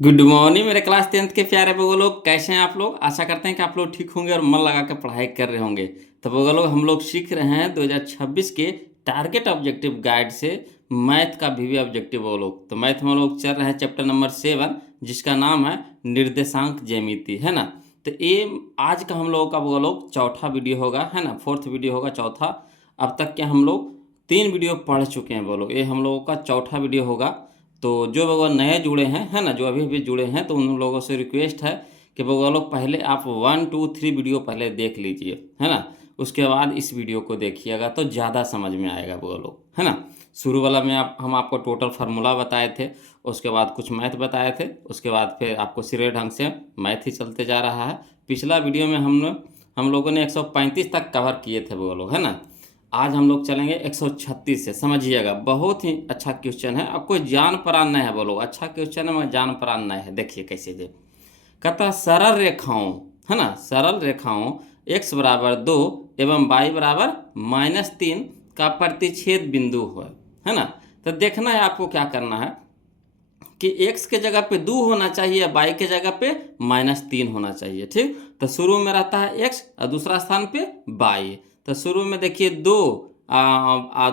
Good morning मेरे class 10th के प्यारे बउआ लोग, कैसे हैं आप लोग। आशा करते हैं कि आप लोग ठीक होंगे और मन लगा कर पढ़ाई कर रहे होंगे। तो बउआ लोग, हम लोग सीख रहे हैं 2026 के टारगेट ऑब्जेक्टिव गाइड से मैथ का भी ऑब्जेक्टिव बउआ लोग। तो मैथ में हम लोग चल रहे हैं चैप्टर नंबर 7, जिसका नाम है निर्देशांक ज्यामिति, है ना। तो ये आज का हम लोगों का बउआ लोग चौथा वीडियो होगा, है ना। फोर्थ वीडियो होगा, चौथा। अब तक के हम लोग 3 वीडियो पढ़ चुके हैं बउआ लोग, ये हम लोगों का चौथा वीडियो होगा। तो जो भगवान नए जुड़े हैं, है ना, जो अभी अभी जुड़े हैं, तो उन लोगों से रिक्वेस्ट है कि भगवान लोग पहले आप 1 2 3 वीडियो पहले देख लीजिए, है ना। उसके बाद इस वीडियो को देखिएगा तो ज़्यादा समझ में आएगा भगवान लोग, है ना। शुरू वाला में हम आपको टोटल फार्मूला बताए थे, उसके बाद कुछ मैथ बताए थे, उसके बाद फिर आपको सीधे ढंग से मैथ ही चलते जा रहा है। पिछला वीडियो में हम लोगों ने 135 तक कवर किए थे भगवान लोग, है ना। आज हम लोग चलेंगे 136 से, समझिएगा। बहुत ही अच्छा क्वेश्चन है, अब कोई जान परान नहीं है, बोलो अच्छा क्वेश्चन है मगर जान परान नहीं है। देखिए कैसे दे कहता, सरल रेखाओं, है ना, सरल रेखाओं x बराबर 2 एवं y बराबर -3 का प्रतिच्छेद बिंदु है ना। तो देखना है आपको क्या करना है कि x के जगह पे 2 होना चाहिए, y के जगह पे -3 होना चाहिए, ठीक। तो शुरू में रहता है x और दूसरा स्थान पे y। तो शुरू में देखिए 2,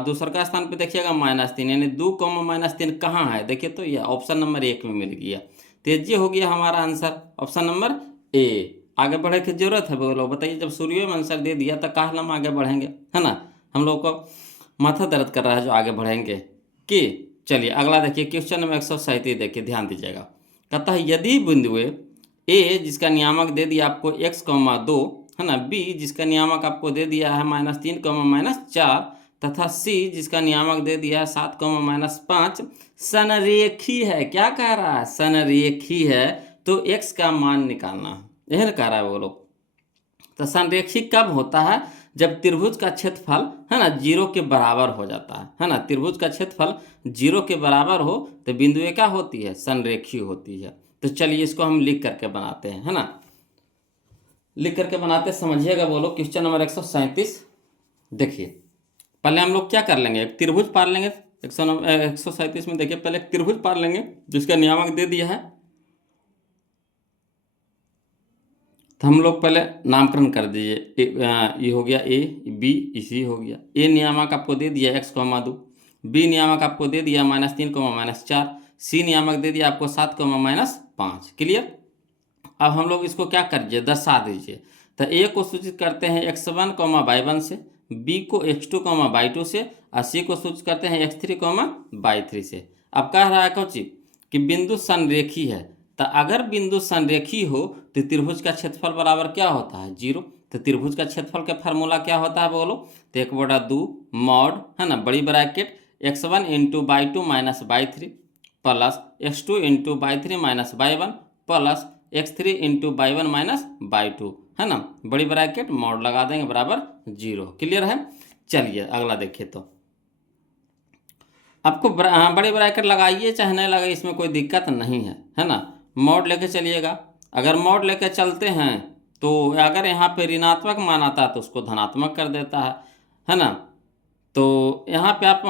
दूसरा का स्थान पे देखिएगा -3, यानी 2 -3 कहाँ है, देखिए तो ये ऑप्शन नंबर 1 में मिल गया। तो ये हो गया हमारा आंसर, ऑप्शन नंबर ए। आगे बढ़े की जरूरत है बोलो, बताइए। जब शुरू में आंसर दे दिया तो कहाँ हम आगे बढ़ेंगे, है ना। हम लोग को माथा दर्द कर रहा है जो आगे बढ़ेंगे कि। चलिए अगला देखिए, क्वेश्चन नंबर 137, देखिए ध्यान दीजिएगा। कहता है यदि बिंदु ए जिसका नियामक दे दिया आपको x,2, है ना, बी जिसका नियामक आपको दे दिया है -3, -4, तथा सी जिसका नियामक दे दिया है 7, -5 संरेखी है। क्या कह रहा है, संरेखी है, तो x का मान निकालना है, यह कह रहा है वो लोग। तो संरेखी कब होता है, जब त्रिभुज का क्षेत्रफल, है ना, 0 के बराबर हो जाता है ना। त्रिभुज का क्षेत्रफल 0 के बराबर हो तो बिंदु क्या होती है, संरेखी होती है। तो चलिए इसको हम लिख करके बनाते हैं, है ना। लिख करके बनाते, समझिएगा बोलो। क्वेश्चन नंबर 137 देखिए। पहले हम लोग क्या कर लेंगे, एक त्रिभुज पार लेंगे। 137 में देखिए, पहले एक त्रिभुज पार लेंगे जिसका नियामक दे दिया है। तो हम लोग पहले नामकरण कर दीजिए। ये हो गया ए, बी इसी हो गया। ए नियामक आपको दे दिया x,2, बी नियामक आपको दे दिया -3, -4, सी नियामक दे दिया आपको 7, -5। क्लियर। अब हम लोग इसको क्या कर दीजिए, दर्शा दीजिए। तो ए को सूचित करते हैं x1, y1 से, बी को x2, y2 से, और सी को सूचित करते हैं x3, y3 से। अब कह रहा है कौची कि बिंदु संरेखी है। तो अगर बिंदु संरेखी हो तो त्रिभुज का क्षेत्रफल बराबर क्या होता है, 0। तो त्रिभुज का क्षेत्रफल का फार्मूला क्या होता है बोलो, तो 1/2 मॉड, है ना, बड़ी bracket x1 × y2 - y3 plus x2 × y3 - y1 plus x3 × y1 - y2, है ना, बड़ी ब्रैकेट मॉड लगा देंगे बराबर 0। क्लियर है। चलिए अगला देखिए। तो आपको बड़े ब्रैकेट लगाइए चाहे नहीं लगाइए, इसमें कोई दिक्कत नहीं है ना। मॉड लेके चलिएगा। अगर मॉड लेके चलते हैं तो अगर यहाँ पे ऋणात्मक मान आता है तो उसको धनात्मक कर देता है ना। तो यहाँ पे आप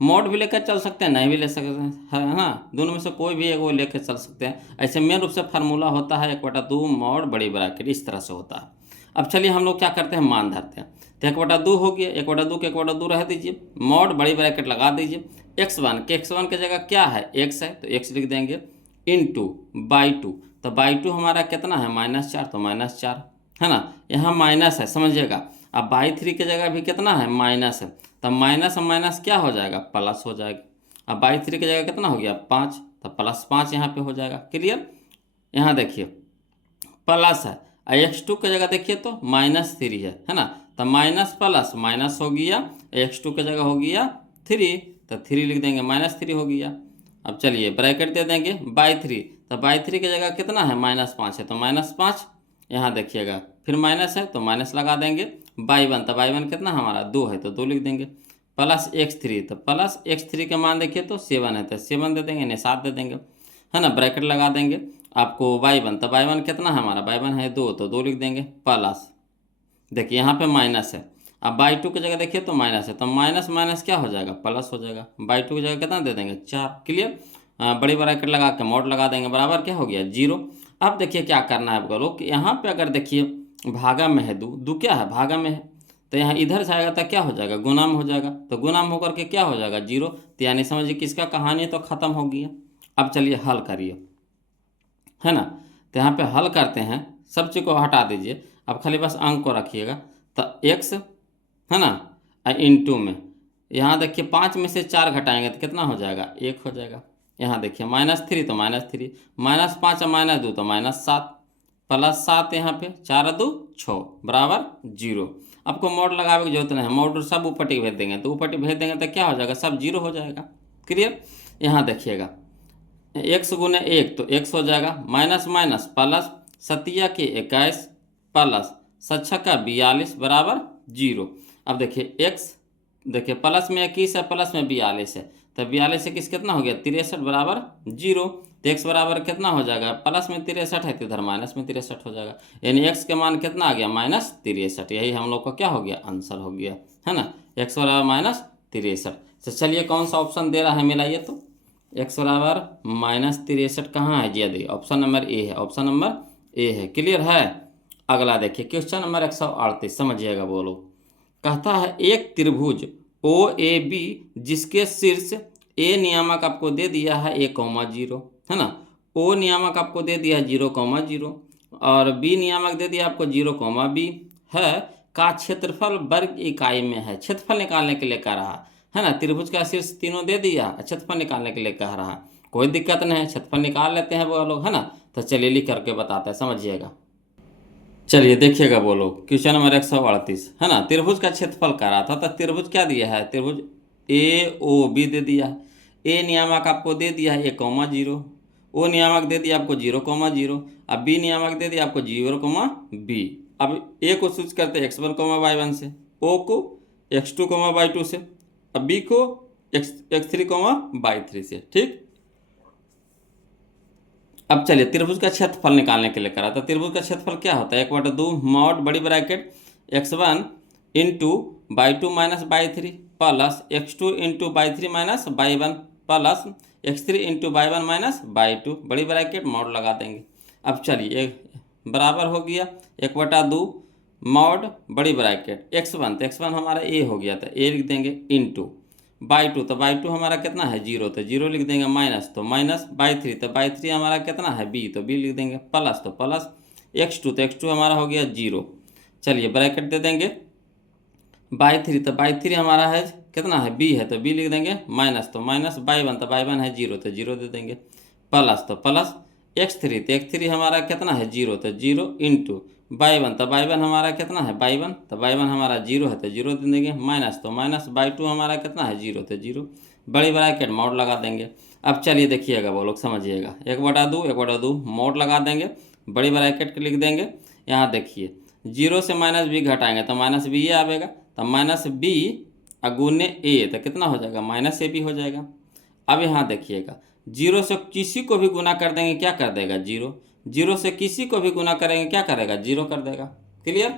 मोड भी लेकर चल सकते हैं, नहीं भी ले सकते हैं, है ना। दोनों में से कोई भी एक वो लेकर चल सकते हैं। ऐसे मेन रूप से फार्मूला होता है 1/2 मॉड बड़ी ब्रैकेट, इस तरह से होता है। अब चलिए हम लोग क्या करते हैं, मान धरते हैं। तो 1/2 हो गया, 1/2 के 1/2 रह दीजिए, मॉड बड़ी ब्रैकेट लगा दीजिए। x1 के जगह क्या है, x है तो x लिख देंगे, इंटू बाई 2। तो बाई 2 हमारा कितना है, -4, तो -4, है ना। यहाँ माइनस है, समझिएगा। अब बाई 3 की जगह भी कितना है, माइनस है। तब माइनस माइनस क्या हो जाएगा, प्लस हो जाएगा। अब बाई 3 की जगह कितना हो गया, 5, तो +5 यहाँ पे हो जाएगा। क्लियर। यहाँ देखिए प्लस है, x2 की जगह देखिए तो -3 है ना। तो माइनस प्लस माइनस हो गया, x2 की जगह हो गया 3, तो 3 लिख देंगे, -3 हो गया। अब चलिए ब्रैकेट दे देंगे बाई 3। तो बाई 3 की जगह कितना है, -5 है, तो -5। यहाँ देखिएगा फिर माइनस है तो माइनस लगा देंगे। बाई 1, तो बाई 1 कितना हमारा 2 है, तो 2 लिख देंगे। प्लस x3, तो प्लस x3 के मान देखिए तो 7 है, तो 7 दे देंगे, नहीं 7 दे देंगे, है ना। ब्रैकेट लगा देंगे। आपको y1, तो y1 कितना है हमारा, y1 है 2, तो 2 लिख देंगे। प्लस देखिए यहाँ पे माइनस है। अब बाई 2 की जगह देखिए तो माइनस है, तो माइनस माइनस क्या हो जाएगा, प्लस हो जाएगा। बाई 2 की जगह कितना दे देंगे, 4। क्लियर। बड़ी ब्रैकेट लगा के मॉड लगा देंगे, बराबर क्या हो गया 0। अब देखिए क्या करना है आपको लोग कि यहाँ पे अगर देखिए भागा में है दो क्या है भागा में है, तो यहाँ इधर जाएगा तो क्या हो जाएगा गुना में हो जाएगा, तो गुना में होकर के क्या हो जाएगा 0। तो यानी समझिए किसका कहानी तो ख़त्म हो गया। अब चलिए हल करिए, है ना। तो यहाँ पे हल करते हैं, सब चीज़ को हटा दीजिए, अब खाली बस अंक को रखिएगा। तो x है ना इंटू में, यहाँ देखिए 5 में से 4 घटाएंगे तो कितना हो जाएगा 1 हो जाएगा। यहाँ देखिए -3 तो -3, -5 और -2 तो -7, +7 यहाँ पे 4 और 2 6 बराबर 0। आपको मोड लगावे की जरूरत नहीं है, मोड सब ऊपटी भेज देंगे, तो ऊपटी भेज देंगे तो क्या हो जाएगा सब 0 हो जाएगा। क्लियर। यहाँ देखिएगा x गुने 1 तो x हो जाएगा, माइनस माइनस प्लस, सतिया के 21 प्लस सच्छा का 42 बराबर 0। अब देखिए x देखिए प्लस में 21 है, प्लस में 42 है, तो 42 से किस कितना हो गया 63 बराबर 0। तो x बराबर कितना हो जाएगा, प्लस में 63 है तो इधर माइनस में 63 हो जाएगा, यानी x के मान कितना आ गया -63। यही हम लोग का क्या हो गया आंसर हो गया, है ना, x बराबर -63। तो चलिए कौन सा ऑप्शन दे रहा है मिलाइए, तो x बराबर -63 कहाँ है जी, यदि ऑप्शन नंबर ए है, ऑप्शन नंबर ए है। क्लियर है। अगला देखिए क्वेश्चन नंबर 138, समझिएगा बोलो। कहता है एक त्रिभुज ओ ए बी जिसके शीर्ष ए नियामक आपको दे दिया है a,0, है ना, ओ नियामक आपको दे दिया है 0,0 और बी नियामक दे दिया आपको 0,b है, का क्षेत्रफल वर्ग इकाई में है। क्षेत्रफल निकालने के लिए कह रहा है ना, त्रिभुज का शीर्ष तीनों दे दिया, क्षेत्रफल निकालने के लिए कह रहा है, कोई दिक्कत नहीं है, क्षेत्रफल निकाल लेते हैं वो लोग, है ना। तो चलिए लिख करके बताते हैं, समझिएगा। चलिए देखिएगा बोलो क्वेश्चन नंबर 138, है ना, त्रिभुज का क्षेत्रफल कह रहा था, तो त्रिभुज क्या दिया है, त्रिभुज AOB दे दिया है, ए नियामक आपको दे दिया है 1,0, ओ नियामक दे दिया आपको 0,0, अब बी नियामक दे दिया आपको 0,b। अब ए को सूच करते हैं x1, y1 से, ओ को x2, y2 से, अब बी को x3, y3 से। ठीक। अब चलिए त्रिभुज का क्षेत्रफल निकालने के लिए करा, तो त्रिभुज का क्षेत्रफल क्या होता है 1/2 मॉड बड़ी bracket x1 into y2 minus y3 plus x2 into y3 minus y1 plus x3 into y1 minus y2 बड़ी ब्रैकेट मॉड लगा देंगे। अब चलिए बराबर हो गया 1/2 मॉड बड़ी ब्रैकेट x1, तो x1 हमारा a हो गया, तो a लिख देंगे इंटू y2, तो y2 हमारा कितना है 0, तो 0 लिख देंगे, माइनस तो माइनस y3, तो y3 हमारा कितना है b, तो b लिख देंगे, प्लस तो प्लस x2, तो x2 हमारा हो गया 0। चलिए ब्रैकेट दे देंगे y3, तो y3 हमारा है कितना है b है, तो b लिख देंगे, माइनस तो माइनस y1, तो y1 है 0, तो 0 दे देंगे, प्लस तो प्लस x3, तो x3 हमारा कितना है 0, तो 0 इंटू y1, तो y1 हमारा कितना है y1, तो y1 हमारा 0 है, तो 0 दे देंगे, माइनस तो माइनस y2 हमारा कितना है 0, तो 0 बड़ी ब्रैकेट मोड लगा देंगे। अब चलिए देखिएगा वो लोग, समझिएगा 1/2 मोड लगा देंगे, बड़ी ब्रैकेट के लिख देंगे। यहाँ देखिए 0 से -b घटाएंगे तो -b ये आएगा, तो -b अगुने a, तो कितना हो जाएगा -ab हो जाएगा। अब यहाँ देखिएगा 0 से किसी को भी गुना कर देंगे क्या कर देगा 0, 0 से किसी को भी गुना करेंगे क्या करेगा 0 कर देगा। क्लियर।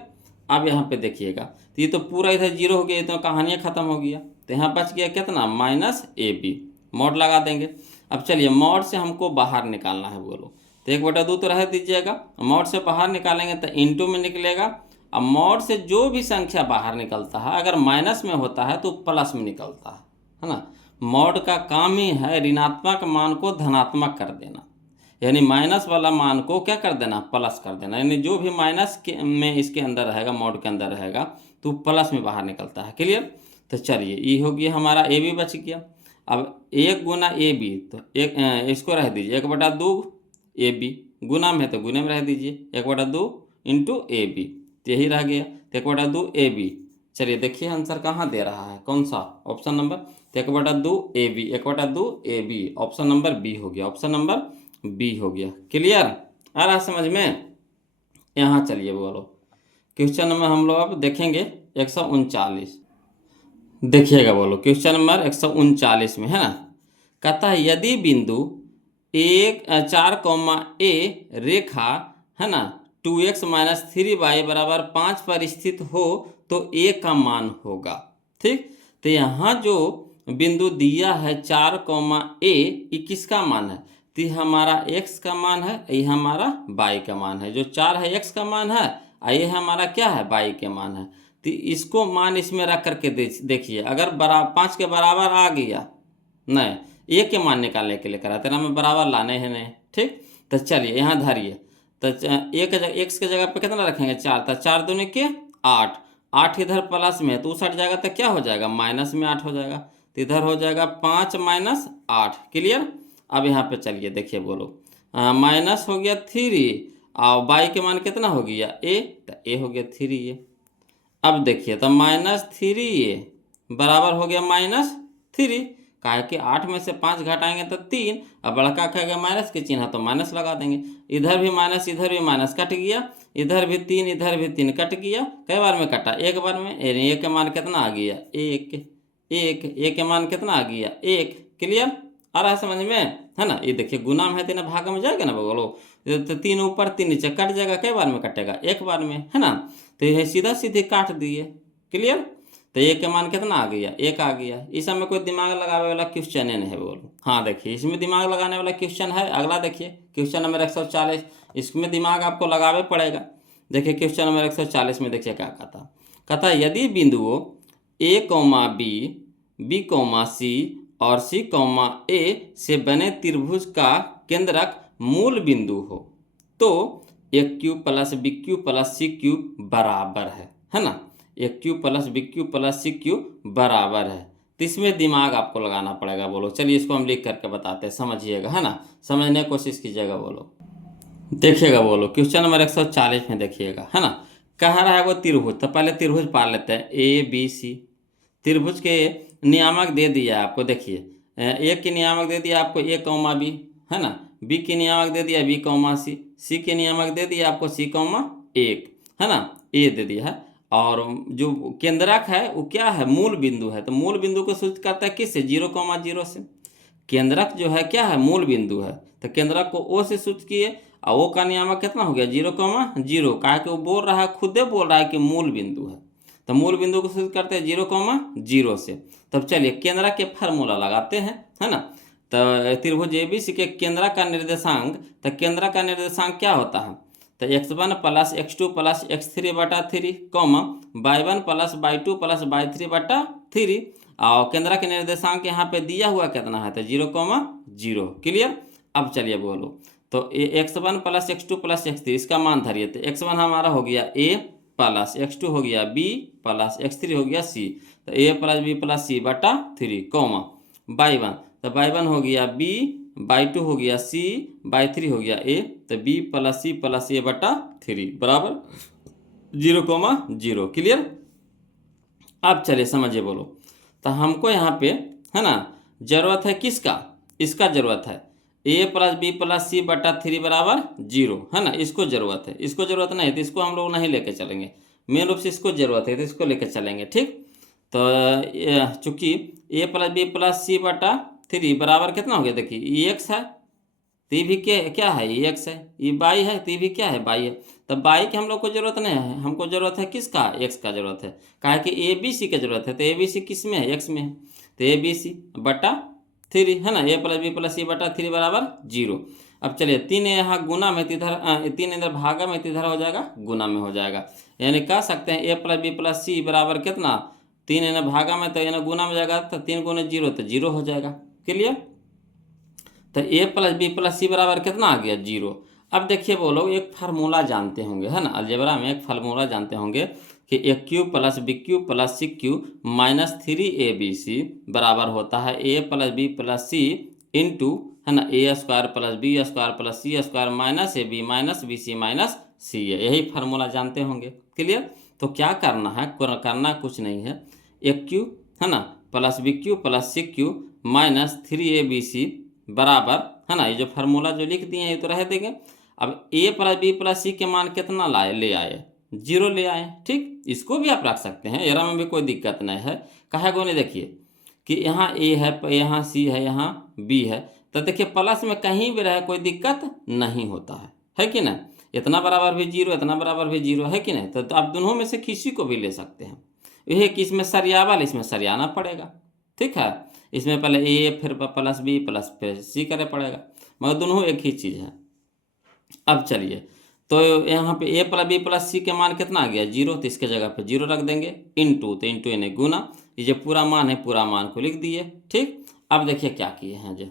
अब यहाँ पे देखिएगा तो ये तो पूरा इधर 0 हो गया, तो कहानी ख़त्म हो गया, तो यहाँ बच गया कितना -ab, मोड लगा देंगे। अब चलिए मोड से हमको बाहर निकालना है बोलो, तो 1/2 तो रह दीजिएगा, मोड से बाहर निकालेंगे तो इंटू में निकलेगा। अब मोड से जो भी संख्या बाहर निकलता है अगर माइनस में होता है तो प्लस में निकलता है ना। मोड का काम ही है ऋणात्मक मान को धनात्मक कर देना, यानी माइनस वाला मान को क्या कर देना प्लस कर देना, यानी जो भी माइनस के में इसके अंदर रहेगा मोड के अंदर रहेगा तो प्लस में बाहर निकलता है। क्लियर। तो चलिए ये हो गया हमारा ए बी बच गया। अब 1 गुना ए बी, तो एक इसको रह दीजिए 1/2 ए बी, गुना में है तो गुने में रह दीजिए 1/2 इंटू ए बी, तो यही रह गया, तो 1/2 ए बी। चलिए देखिए आंसर कहाँ दे रहा है, कौन सा ऑप्शन नंबर, तो 1/2 A B, 1/2 A B, option number B हो गया, ऑप्शन नंबर बी हो गया। क्लियर आ रहा समझ में। यहाँ चलिए बोलो क्वेश्चन नंबर हम लोग अब देखेंगे 139, देखिएगा बोलो क्वेश्चन नंबर 139 में, है ना, कहता है यदि बिंदु 4, रेखा, है ना, 2x - 3y बराबर 5 पर स्थित हो तो a का मान होगा। ठीक। तो यहाँ जो बिंदु दिया है 4 A, ये किसका मान है? तो ये हमारा x का मान है, ये हमारा y का मान है। जो 4 है x का मान है, और ये हमारा क्या है, y के मान है। तो इसको मान इसमें रख करके देखिए, अगर 5 के बराबर आ गया, नहीं ए के मान निकालने के लिए करा तेरा में बराबर लाने हैं नहीं, ठीक। तो चलिए यहाँ धरिए, तो एक्स के जगह पे कितना रखेंगे, 4, तो 4 दूनी के 8, 8 इधर प्लस में है तो उस हट जाएगा, तो क्या हो जाएगा, माइनस में 8 हो जाएगा। तो इधर हो जाएगा 5 माइनस 8, क्लियर। अब यहाँ पे चलिए देखिए, बोलो माइनस हो गया 3 और बाई के मान कितना हो गया ए, तो ए हो गया 3 ए। अब देखिए तो -3a बराबर हो गया -3, काहे कि 8 में से 5 घटाएंगे तो 3, अब बड़का कहेगा माइनस के चिन्ह तो माइनस लगा देंगे। इधर भी माइनस इधर भी माइनस, कट गया। इधर भी 3 इधर भी 3 कट गया। कई बार में कटा, एक बार में। ए के मान कितना आ गया, 1 1, ए के मान कितना आ गया 1, क्लियर। आ रहा है समझ में, है ना। ये देखिए गुना में है तो भाग में जाएगा ना, बोलो तो 3 ऊपर 3 नीचे कट जाएगा। कई बार में कटेगा, एक बार में, है ना। तो यह सीधा सीधे काट दिए, क्लियर। तो ए के मान कितना आ गया, 1 आ गया। इस समय कोई दिमाग लगावे वाला क्वेश्चन नहीं है, बोलो। हाँ देखिए, इसमें दिमाग लगाने वाला क्वेश्चन है। अगला देखिए, क्वेश्चन नंबर 140, इसमें दिमाग आपको लगावे पड़ेगा। देखिए क्वेश्चन नंबर 140 में देखिए क्या कहता यदि बिंदुओं a, b, c और c, a से बने त्रिभुज का केंद्रक मूल बिंदु हो तो a³ + b³ + c³ बराबर है ना। a³ + b³ + c³ बराबर है। तो इसमें दिमाग आपको लगाना पड़ेगा, बोलो। चलिए इसको हम लिख करके बताते हैं, समझिएगा, है ना। समझने की कोशिश कीजिएगा, बोलो। देखिएगा, बोलो क्वेश्चन नंबर 140 में देखिएगा, है ना। कह रहा है वो त्रिभुज, तो पहले त्रिभुज पार लेते हैं, ABC। त्रिभुज के नियामक दे दिया आपको, देखिए ए के नियामक दे दिया आपको a, b, है ना। b के नियामक दे दिया b, c के नियामक दे दिया आपको c, 1, है ना। a दे दिया है। और जो केंद्रक है वो क्या है, मूल बिंदु है। तो मूल बिंदु को सूचित करता है किससे, 0, 0 से। केंद्रक जो है क्या है, मूल बिंदु है। तो केंद्रक को ओ से सूचित किए, और ओ का नियामक कितना हो गया, 0, 0। कहा कि वो बोल रहा है, खुदे बोल रहा है कि मूल बिंदु है। तो मूल बिंदु को सूचित करते हैं 0, 0 से। तब चलिए केंद्रक के फार्मूला लगाते हैं, है ना। तो त्रिभुज ABC के केंद्रक का निर्देशांक, तो केंद्रक का निर्देशांक क्या होता है, तो x1 + x2 + x3 बटा 3, y1 + y2 + y3 बटा 3। और केंद्र के निर्देशांक यहाँ पे दिया हुआ कितना है, तो 0, 0, क्लियर। अब चलिए बोलो, तो x1 + x2 + x3 इसका मान धरिए। तो x1 हमारा हो गया a + x2 हो गया b + x3 हो गया c। तो a + b + c बटा 3, y1, तो y1 हो गया b, y2 हो गया c, y3 हो गया a। तो b + c + a बटा 3 बराबर 0, 0, क्लियर। अब चलिए समझिए, बोलो। तो हमको यहाँ पे, है ना, जरूरत है किसका, इसका जरूरत है a + b + c बटा 3 बराबर 0, है ना। इसको जरूरत है, इसको जरूरत नहीं है तो इसको हम लोग नहीं लेके चलेंगे। मेन रूप से इसको जरूरत है तो इसको लेके चलेंगे, ठीक। तो चूंकि a + b + c बटा 3 बराबर कितना हो गया, देखिए ये x है, तो ये भी क्या है, ये x है। ये y है, तो ये भी क्या है, y है। तो y की हम लोग को जरूरत नहीं है, हमको जरूरत है किसका, x का जरूरत है। कहा कि ABC की जरूरत है, तो ABC किस में है, x में है। तो ABC बटा 3, है ना। a + b + c बटा 3 बराबर 0। अब चलिए 3 यहाँ गुना में, इधर 3 इधर भागा में, इधर हो जाएगा गुना में हो जाएगा। यानी कह सकते हैं a + b + c बराबर कितना, 3 यानी भागा में, तो यानी गुना में जाएगा, तो 3 × 0 तो 0 हो जाएगा, क्लियर। तो a + b + c बराबर कितना आ गया, 0। अब देखिए वो लोग एक फार्मूला जानते होंगे, है ना। अलजेब्रा में एक फार्मूला जानते होंगे कि a³ + b³ + c³ -3abc बराबर होता है a + b + c इंटू, है ना, a² + b² + c² -ab -bc -ca। यही फार्मूला जानते होंगे, क्लियर। तो क्या करना है, करना कुछ नहीं है, a³ है ना + b³ + c³ -3abc बराबर, है ना। ये जो फार्मूला जो लिख दिए हैं ये तो रह देंगे। अब a + b + c के मान कितना ले आए, 0 ले आए, ठीक। इसको भी आप रख सकते हैं, एरा में भी कोई दिक्कत नहीं है। कहे को नहीं, देखिए कि यहाँ a है, यहाँ c है, यहाँ b है। तो देखिए प्लस में कहीं भी रहे कोई दिक्कत नहीं होता है कि नहीं। इतना बराबर भी 0, इतना बराबर भी 0, है कि नहीं। तो आप दोनों में से किसी को भी ले सकते हैं। यह कि इसमें सरियावल, इसमें सरियाना पड़ेगा, ठीक है। इसमें पहले ए फिर प्लस बी प्लस फिर सी करे पड़ेगा, मगर दोनों एक ही चीज़ है। अब चलिए, तो यहाँ पे ए प्लस बी प्लस सी के मान कितना आ गया 0, तो इसके जगह पे 0 रख देंगे, इनटू, तो इनटू यानी गुना, ये जो पूरा मान है पूरा मान को लिख दिए। ठीक, अब देखिए क्या किए हैं, जो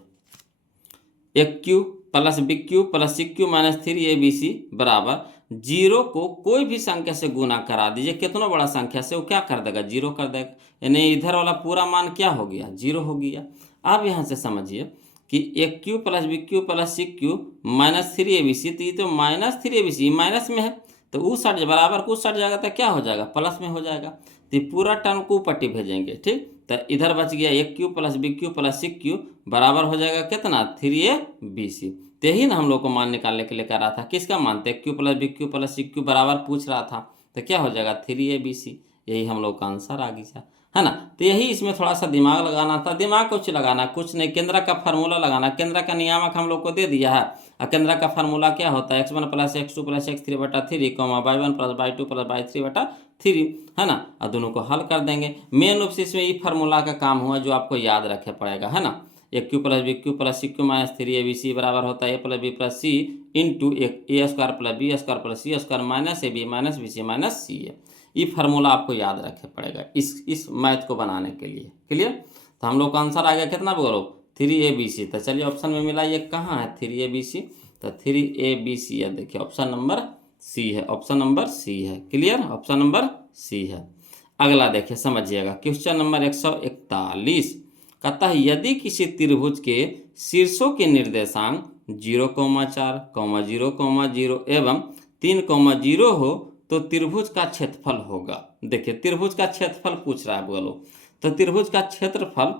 एक Q plus B Q plus C Q minus 3abc बराबर 0 को कोई भी संख्या से गुना करा दीजिए, कितना बड़ा संख्या से, वो क्या कर देगा 0 कर देगा, यानी इधर वाला पूरा मान क्या हो गया 0 हो गया। अब यहाँ से समझिए कि एक Q plus B Q plus C Q minus 3abc, तो ये तो माइनस 3abc माइनस में है, तो उस साइड बराबर को उस साइड जाएगा तो क्या हो जाएगा प्लस में हो जाएगा, तो ये पूरा टर्म को पट्टी भेजेंगे। ठीक, तो इधर बच गया एक Q plus B Q plus सी क्यू बराबर हो जाएगा कितना 3abc। तो यही ना हम लोग को मान निकालने के लिए कह रहा था, किसका मानते q plus B Q plus सी क्यू बराबर पूछ रहा था, तो क्या हो जाएगा 3abc, यही हम लोग का आंसर आ गया, है ना। तो यही इसमें थोड़ा सा दिमाग लगाना था, दिमाग कुछ लगाना कुछ नहीं, केंद्र का फार्मूला लगाना, केंद्र का नियामक हम लोग को दे दिया है, और केंद्र का फार्मूला क्या होता है x1 plus x2 plus x3 बटा 3 comma y1 plus y2 plus y3 बटा 3, है ना, और दोनों को हल कर देंगे। मेन रूप से इसमें ये फार्मूला का काम हुआ जो आपको याद रखे पड़ेगा, है ना, एक Q plus B Q plus C Q minus 3abc बराबर होता है A plus B plus C into A square plus B square plus C square minus A B minus B C minus C A. ये formula आपको याद रखे पड़ेगा इस math को बनाने के लिए। क्लियर, तो हम लोग का आंसर आ गया कितना बोलो 3abc। तो चलिए ऑप्शन में मिला, ये कहाँ है 3abc, तो 3abc है, देखिए ऑप्शन नंबर सी है, ऑप्शन नंबर सी है। क्लियर, ऑप्शन नंबर सी है। अगला देखिए समझिएगा, क्वेश्चन नंबर 141 कहता है यदि किसी त्रिभुज के शीर्षों के निर्देशांक 0,4, 0,0 एवं 3,0 हो तो त्रिभुज का क्षेत्रफल होगा। देखिए त्रिभुज का क्षेत्रफल पूछ रहा है बोलो, तो त्रिभुज का क्षेत्रफल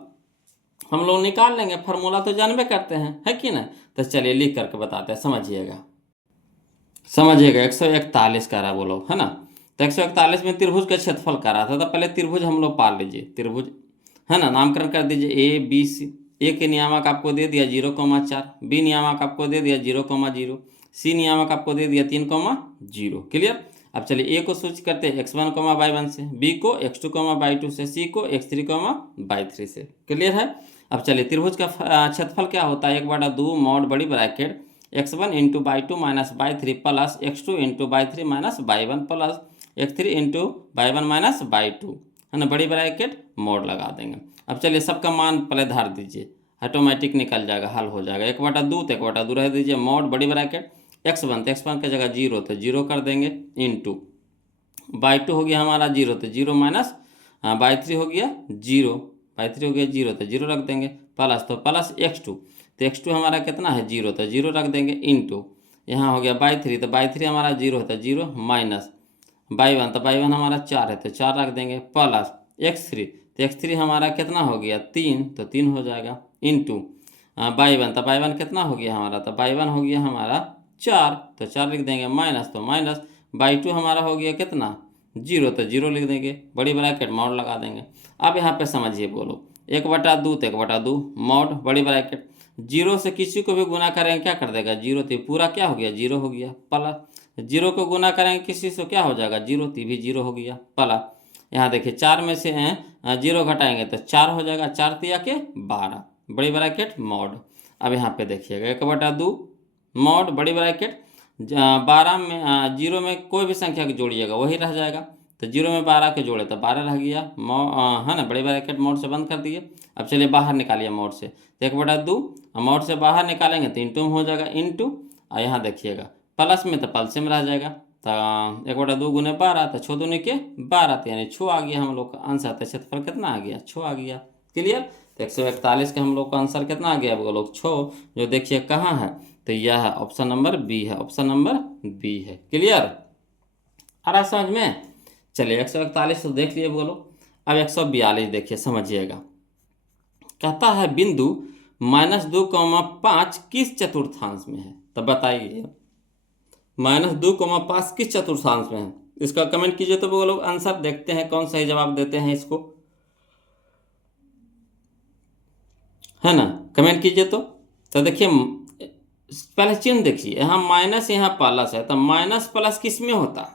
हम लोग निकाल लेंगे, फार्मूला तो जानबे करते हैं, है कि नहीं। तो चलिए लिख करके बताते हैं, समझिएगा 141 का रहा बोलो, है ना। तो 141 में त्रिभुज का क्षेत्रफल का रहा था, तो पहले त्रिभुज हम लोग पाल लीजिए, त्रिभुज, है ना, नामकरण कर दीजिए ए बी सी। ए के नियामक आपको दे दिया 0,4, बी नियामक आपको दे दिया 0,0, सी नियामक आपको दे दिया 3,0। क्लियर, अब चलिए ए को सूचित करते हैं x1, y1 से, बी को x2, y2 से, सी को x3, y3 से। क्लियर है। अब चलिए त्रिभुज का क्षेत्रफल क्या होता है 1/2 मॉड बड़ी bracket x1 into y2 minus y3 plus x2 into y3 minus y1 plus x3 into y1 minus y2, है ना, बड़ी ब्रैकेट मोड लगा देंगे। अब चलिए सबका मान पहले धार दीजिए, ऑटोमेटिक निकल जाएगा, हल हो जाएगा। 1/2 तो 1/2 रह दीजिए, मोड बड़ी ब्रैकेट x1 तो x1 की जगह 0 तो 0 कर देंगे, इंटू y2 हो गया हमारा 0 तो 0 माइनस y3 हो गया 0, y3 हो गया 0 तो 0 रख देंगे, प्लस तो प्लस x2 तो x2 हमारा कितना है 0 तो 0 रख देंगे, इंटू यहाँ हो गया y3 तो y3 हमारा 0 है तो 0 माइनस y1 तो y1 हमारा 4 है तो 4 रख देंगे, प्लस x3 तो x3 हमारा कितना हो गया 3 तो 3 हो जाएगा, इंटू y1 तो y1 कितना हो गया हमारा, तो y1 हो गया हमारा 4 तो 4 लिख देंगे, माइनस तो माइनस y2 हमारा हो गया कितना 0 तो 0 लिख देंगे, बड़ी ब्रैकेट मोड लगा देंगे। अब यहाँ पे समझिए बोलो 1/2 तो 1/2 मोड बड़ी ब्रैकेट 0 से किसी को भी गुना करेंगे क्या कर देगा 0, तो पूरा क्या हो गया 0 हो गया, प्लस 0 को गुना करेंगे किसी से क्या हो जाएगा 0, तो भी 0 हो गया, प्लस यहाँ देखिए 4 में से 0 घटाएंगे तो 4 हो जाएगा, 4 तिया के 12 बड़ी ब्रैकेट मोड। अब यहाँ पे देखिएगा 1/2 मोड बड़ी ब्रैकेट 12 में 0 में कोई भी संख्या को जोड़िएगा वही रह जाएगा, तो 0 में 12 के जोड़े तो 12 रह गया, है ना, बड़ी ब्रैकेट मोड से बंद कर दिए। अब चलिए बाहर निकालिए मोड से, तो 1/2 मोड से बाहर निकालेंगे तो इंटू में हो जाएगा, इंटू और यहाँ देखिएगा प्लस में तो पल्से में रह जाएगा, तो 1/2 गुने 12 तो 6 दूनी के 12 तो यानी 6 आ गया हम लोग का आंसर। तो क्षेत्रफल कितना आ गया 6 आ गया। क्लियर, तो 141 का हम लोग का आंसर कितना आ गया बोलो 6, जो देखिए कहाँ है, तो यह है ऑप्शन नंबर बी है, ऑप्शन नंबर बी है। क्लियर, आ रहा समझ में। चलिए 141 तो देख लिए बोलो। अब 142 देखिए समझिएगा, कहता है बिंदु -2,5 किस चतुर्थांश में है, तो बताइए -2,5 किस चतुर्थांश में है, इसका कमेंट कीजिए तो वो लोग आंसर देखते हैं कौन सही जवाब देते हैं इसको, है ना, कमेंट कीजिए। तो देखिए पहले चिन्ह देखिए, यहाँ माइनस यहाँ प्लस है, तो माइनस प्लस किस में होता,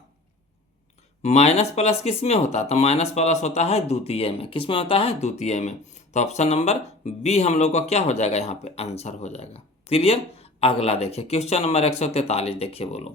माइनस प्लस किस में होता, तो माइनस प्लस होता है द्वितीय में, किस में होता है द्वितीय में, तो ऑप्शन नंबर बी हम लोग का क्या हो जाएगा, यहाँ पे आंसर हो जाएगा। क्लियर। अगला देखिए क्वेश्चन नंबर 143, देखिए बोलो।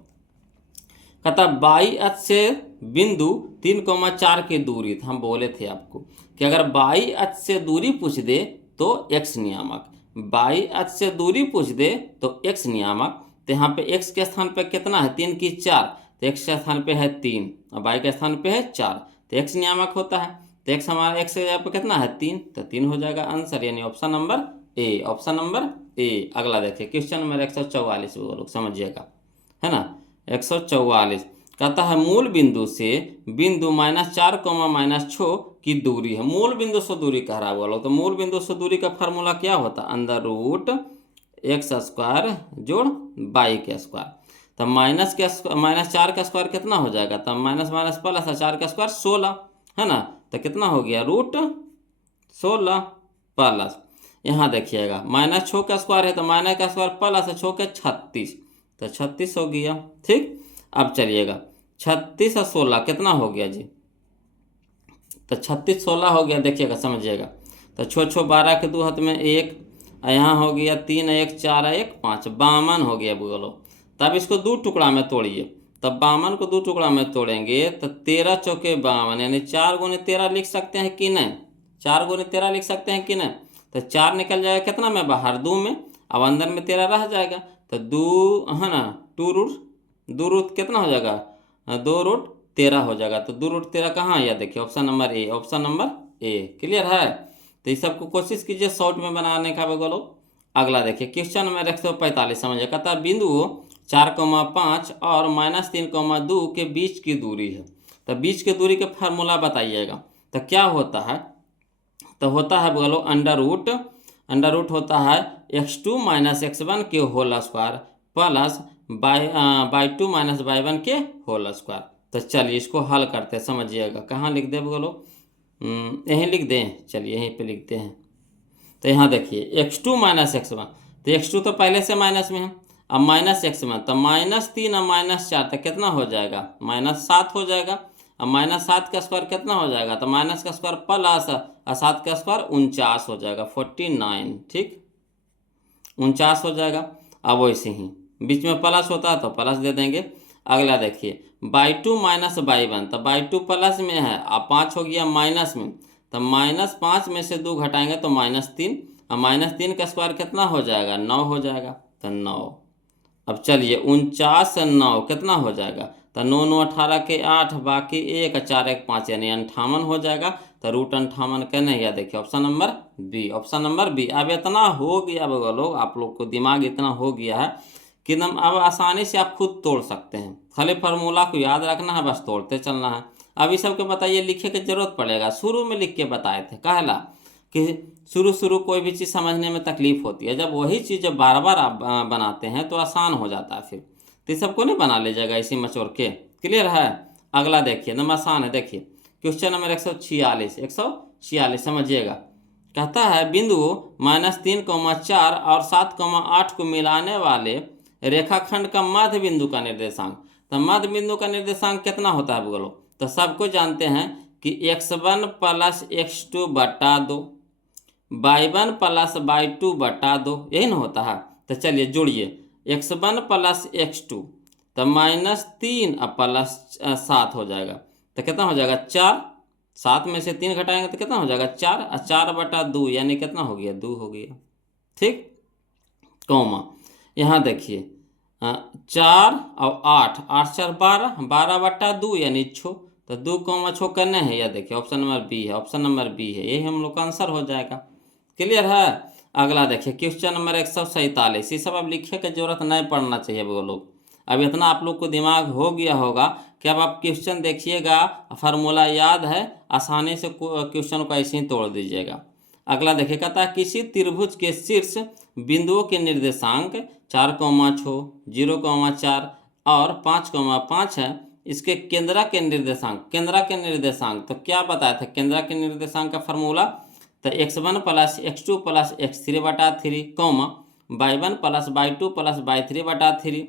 कहता बाई अक्ष से बिंदु 3,4 की दूरी, हम बोले थे आपको कि अगर बाई अक्ष से दूरी पूछ दे तो x नियामक, बाई अक्ष से दूरी पूछ दे तो x नियामक। तो यहाँ पे x के स्थान पे कितना है, 3 की 4, तो x के स्थान पे है 3 और बाई के स्थान पे है 4, तो x नियामक होता है। तो x हमारा x यहाँ पे कितना है 3, तो 3 हो जाएगा आंसर, यानी option number A, option number A. अगला देखिए क्वेश्चन नंबर 144, वो लोग समझिएगा, है ना। 144 कहता है मूल बिंदु से बिंदु -4, -6 की दूरी है। मूल बिंदु से दूरी कह रहा है बोलो, तो मूल बिंदु से दूरी का फार्मूला क्या होता है, अंडर रूट x² जोड़ बाई के स्क्वायर। तो -4 का स्क्वायर कितना हो जाएगा, तब माइनस माइनस प्लस 4 का स्क्वायर 16, है ना। तो कितना हो गया, √16 प्लस, यहाँ देखिएगा -6 का स्क्वायर है तो माइनस का स्क्वायर प्लस 6 के 36, तो 36 हो गया। ठीक, अब चलिएगा 36 और 16 कितना हो गया जी, तो 36 16 हो गया, देखिएगा समझिएगा। तो 6 12 के 2 हाथ में 1, यहाँ हो गया 3 1 4 1 5, 52 हो गया बोलो। तब इसको 2 टुकड़ा में तोड़िए, तब 52 को 2 टुकड़ा में तोड़ेंगे तो 13 चौके 52, यानी 4 गुने 13 लिख सकते हैं कि नहीं, 4 गुने 13 लिख सकते हैं कि नहीं। तो 4 निकल जाएगा कितना में, बाहर 2 में, अब अंदर में 13 रह जाएगा, तो 2 है ना, 2 रूट कितना हो जाएगा, 2√13 हो जाएगा। तो 2√13 कहाँ है, देखिए option number A, option number A. Clear है। तो इस सबको कोशिश कीजिए शॉर्ट में बनाने का बोलो। अगला देखिए क्वेश्चन नंबर 145 समझिए। कहता है बिंदु 4,5 और -3,2 के बीच की दूरी है। तो बीच की दूरी के फार्मूला बताइएगा। तो क्या होता है, तो होता है बोलो अंडर रूट होता है x2 - x1 के whole square plus y 2 - y 1 के होल स्क्वायर। तो चलिए इसको हल करते समझिएगा। कहाँ लिख दे बोलो, यहीं लिख दें, चलिए यहीं पे लिखते हैं। तो यहाँ देखिए x2 - x1, तो x2 तो पहले से माइनस में है, अब -x1, तो -3 और -4 तो कितना हो जाएगा, -7 हो जाएगा। अब -7 का स्क्वायर कितना हो जाएगा, तो माइनस का स्क्वायर प्लस और 7 का स्क्वायर 49 हो जाएगा, 49। ठीक, 49 हो जाएगा। अब वैसे ही बीच में प्लस होता है तो प्लस दे देंगे। अगला देखिए बाई 2 - बाई 1, तो बाई 2 प्लस में है, अब 5 हो गया माइनस में, तो -5 में से 2 घटाएंगे तो -3, और -3 का स्क्वायर कितना हो जाएगा, 9 हो जाएगा, तो 9। अब चलिए 49 से 9 कितना हो जाएगा, तो 9 9 18 के 8, बाकी 1 4 1 5, यानी 58 हो जाएगा। तो √58 कहने या देखिए option number B, option number B. अब इतना हो गया लोग, आप लोग को दिमाग इतना हो गया है कि एकदम अब आसानी से आप खुद तोड़ सकते हैं। खाली फार्मूला को याद रखना है, बस तोड़ते चलना है। अब इस सब के बताइए लिखे की जरूरत पड़ेगा, शुरू में लिख के बताए थे कहला कि शुरू कोई भी चीज़ समझने में तकलीफ होती है, जब वही चीज़ जब बार बार आप बनाते हैं तो आसान हो जाता है फिर। तो इस सबको नहीं बना लीजिएगा इसी मचोर के। क्लियर है। अगला देखिए एकदम आसान है, देखिए क्वेश्चन नंबर 146 समझिएगा। कहता है बिंदु -3,4 और 7,8 को मिलाने वाले रेखाखंड का मध्य बिंदु का निर्देशांक। तो मध्य बिंदु का निर्देशांक कितना होता है बोलो, तो सबको जानते हैं कि x1 + x2 बटा 2, y1 + y2 बटा 2, यही ना होता है। तो चलिए जोड़िए x1 + x2, तो -3 और +7 हो जाएगा, तो कितना हो जाएगा 4। 7 में से 3 घटाएंगे तो कितना हो जाएगा 4, और 4 बटा 2 यानी कितना हो गया 2 हो गया। ठीक, कौमा यहाँ देखिए 4 और 8, 8 4 12, 12 बटा 2 यानी 6, तो 2,6 करने हैं, यह देखिए ऑप्शन नंबर बी है, ऑप्शन नंबर बी है, यही हम लोग का आंसर हो जाएगा। क्लियर है। अगला देखिए क्वेश्चन नंबर 147, ये सब अब लिखे की जरूरत नहीं पड़ना चाहिए वो लोग। अब इतना आप लोग को दिमाग हो गया होगा कि अब आप क्वेश्चन देखिएगा, फार्मूला याद है, आसानी से क्वेश्चन को ऐसे ही तोड़ दीजिएगा। अगला देखिए कहता है किसी त्रिभुज के शीर्ष बिंदुओं के निर्देशांक 4,6, 0,4 और 5,5 है। इसके केंद्र के निर्देशांक तो क्या बताया था, केंद्र के निर्देशांक का फार्मूला, तो x1 + x2 + x3 बटा 3, y1 + y2 + y3 बटा 3।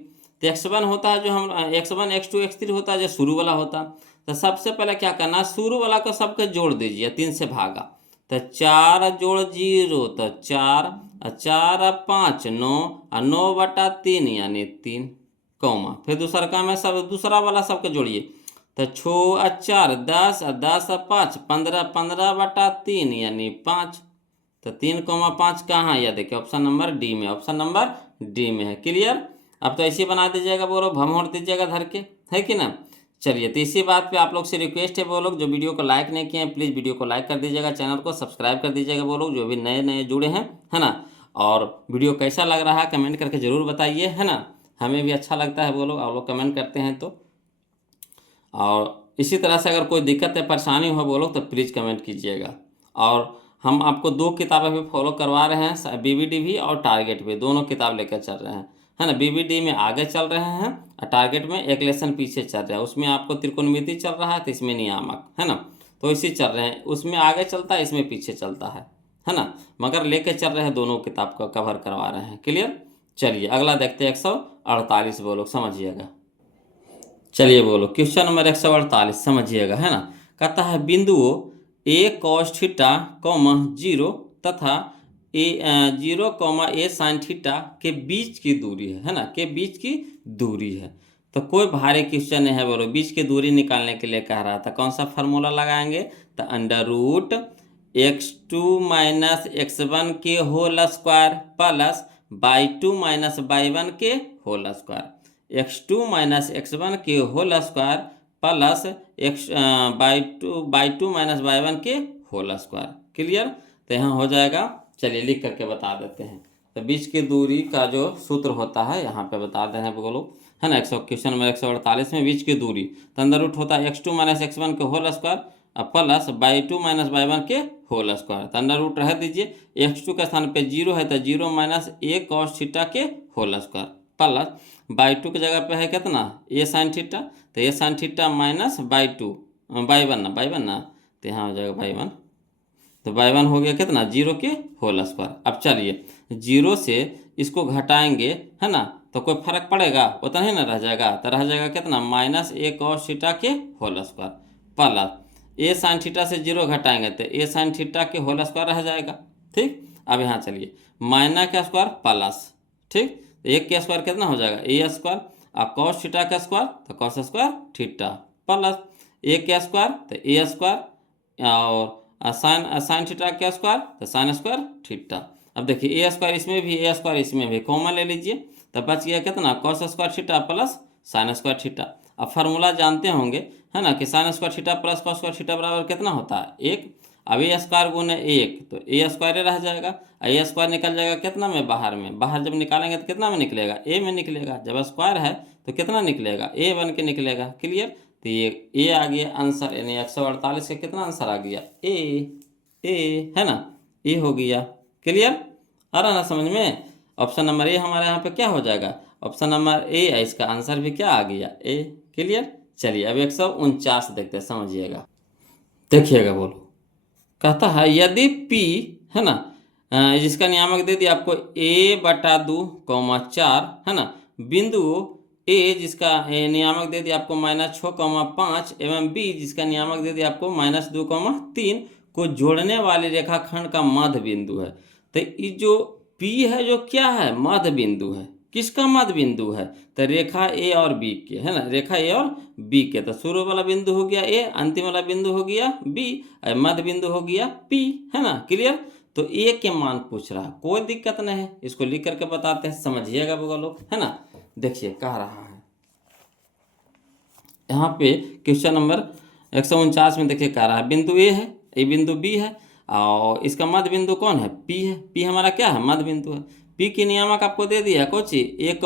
तो x1 होता है जो हम x1 x2 x3 होता है जो शुरू वाला होता। तो सबसे पहले क्या करना, शुरू वाला को सबके जोड़ दीजिए, 3 से भागा, तो 4 जोड़ 0 तो 4, 4 5 9, 9/3 यानी 3, कौमा फिर दूसरा का में सब दूसरा वाला सबके जोड़िए। तो 6 4 10, 10 5 15, 15/3 यानी 5। तो 3,5 कहाँ है? यह देखिए ऑप्शन नंबर डी में, ऑप्शन नंबर डी में है। क्लियर? अब तो ऐसे बना दीजिएगा, बोलो भमोड़ दीजिएगा धर के, है कि ना। चलिए, तो इसी बात पे आप लोग से रिक्वेस्ट है, वो लोग जो वीडियो को लाइक नहीं किए हैं प्लीज़ वीडियो को लाइक कर दीजिएगा, चैनल को सब्सक्राइब कर दीजिएगा, वो लोग जो भी नए नए जुड़े हैं, है ना। और वीडियो कैसा लग रहा है कमेंट करके ज़रूर बताइए, है ना। हमें भी अच्छा लगता है वो लोग, आप लोग कमेंट करते हैं तो। और इसी तरह से अगर कोई दिक्कत है परेशानी हो वो लोग तो प्लीज़ कमेंट कीजिएगा। और हम आपको 2 किताबें भी फॉलो करवा रहे हैं, बीबीडी भी और टारगेट भी, दोनों किताब लेकर चल रहे हैं, है ना। बीबीडी में आगे चल रहे हैं और टारगेट में एक लेसन पीछे चल रहा है। उसमें आपको त्रिकोणमिति चल रहा है तो इसमें नियामक, है ना। तो इसी चल रहे हैं, उसमें आगे चलता है इसमें पीछे चलता है ना। मगर लेके चल रहे हैं, दोनों किताब का कवर करवा रहे हैं। क्लियर? चलिए अगला देखते हैं 148, वो लोग समझिएगा। चलिए बोलो क्वेश्चन नंबर 148 समझिएगा, है ना। कहता है बिंदुओं a cos थीटा, 0 तथा a 0, a sin थीटा के बीच की दूरी है ना, के बीच की दूरी है। तो कोई भारी क्वेश्चन है, बोलो बीच की दूरी निकालने के लिए कह रहा था, कौन सा फार्मूला लगाएंगे? तो √(x2 - x1) के whole square plus y2 - y1 के होल स्क्वायर, x2 - x1 के whole square plus y2 - y1 के होल स्क्वायर। क्लियर? तो यहाँ हो जाएगा, चलिए लिख करके बता देते हैं। तो बीच की दूरी का जो सूत्र होता है यहाँ पे बता दें हैं वो लोग, है ना। क्वेश्चन नंबर 148 में बीच की दूरी तो अंदर रूट होता है x2 - x1 के whole square plus y2 - y1 के होल स्क्वायर। तो अंदर रूट रह दीजिए, x2 के स्थान पे 0 है तो 0 - a cos थीटा के होल स्क्वायर प्लस y2 की जगह पे है कितना? a sin थीटा, तो a sin theta minus y2 y1 ना, तो यहाँ हो जाएगा y1। तो y1 हो गया कितना? 0 के होल स्क्वायर। अब चलिए 0 से इसको घटाएंगे, है ना, तो कोई फर्क पड़ेगा? उतना ही ना रह जाएगा, तो रह जाएगा कितना? -a cos थीटा के whole square plus a sin theta से 0 घटाएंगे तो a sin थीटा के होल स्क्वायर रह जाएगा। ठीक, अब यहाँ चलिए माइनस का स्क्वायर प्लस, ठीक, तो 1 का स्क्वायर कितना हो जाएगा? a स्क्वायर, और cos थीटा का स्क्वायर तो cos स्क्वायर थीटा प्लस 1 का स्क्वायर तो a स्क्वायर, और साइन थीटा का स्क्वायर तो साइन स्क्वायर थीटा। अब देखिए a स्क्वायर इसमें भी, a स्क्वायर इसमें भी, कॉमन ले लीजिए तो बच गया कितना? cos square theta plus sign square theta. अब फार्मूला जानते होंगे, है ना, कि sign square theta plus cos square theta बराबर कितना होता है? 1। अब a स्क्वायर गुने 1 तो a स्क्वायर रह जाएगा, a स्क्वायर निकल जाएगा कितना में? बाहर में। बाहर जब निकालेंगे तो कितना में निकलेगा? a में निकलेगा। जब स्क्वायर है तो कितना निकलेगा? a बन के निकलेगा। क्लियर? तो ये ए आ गया आंसर, यानी 148 का कितना आंसर आ गया? ए, है ना, ए हो गया। क्लियर? आ रहा ना समझ में? ऑप्शन नंबर ए हमारे यहाँ पे क्या हो जाएगा? ऑप्शन नंबर ए है, इसका आंसर भी क्या आ गया? ए। क्लियर? चलिए अब 149 देखते हैं, समझिएगा, देखिएगा बोलो। कहता है यदि P, है ना, जिसका नियामक दे दिया आपको a/2, 4, है ना, बिंदु A जिसका नियामक दे दिया आपको -6,5 एवं B जिसका नियामक दे दिया आपको -2,3 को जोड़ने वाले रेखाखंड का मध्य बिंदु है। तो ये जो P है जो क्या है? मध्य बिंदु है। किसका मध्य बिंदु है? तो रेखा A और B के, है ना, रेखा A और B के। तो शुरू वाला बिंदु हो गया A, अंतिम वाला बिंदु हो गया B, और मध्य बिंदु हो गया P, है ना। क्लियर? तो A के मान पूछ रहा है, कोई दिक्कत नहीं है, इसको लिख करके बताते हैं, समझिएगा वो लोग, है ना। देखिए कह रहा है यहाँ पे क्वेश्चन नंबर 149 में, देखिए कह रहा है बिंदु A है, ये बिंदु B है, और इसका मध्य बिंदु कौन है? P है। P हमारा क्या है? मध्य बिंदु है। P की नियामक आपको दे दिया है कोची a/2,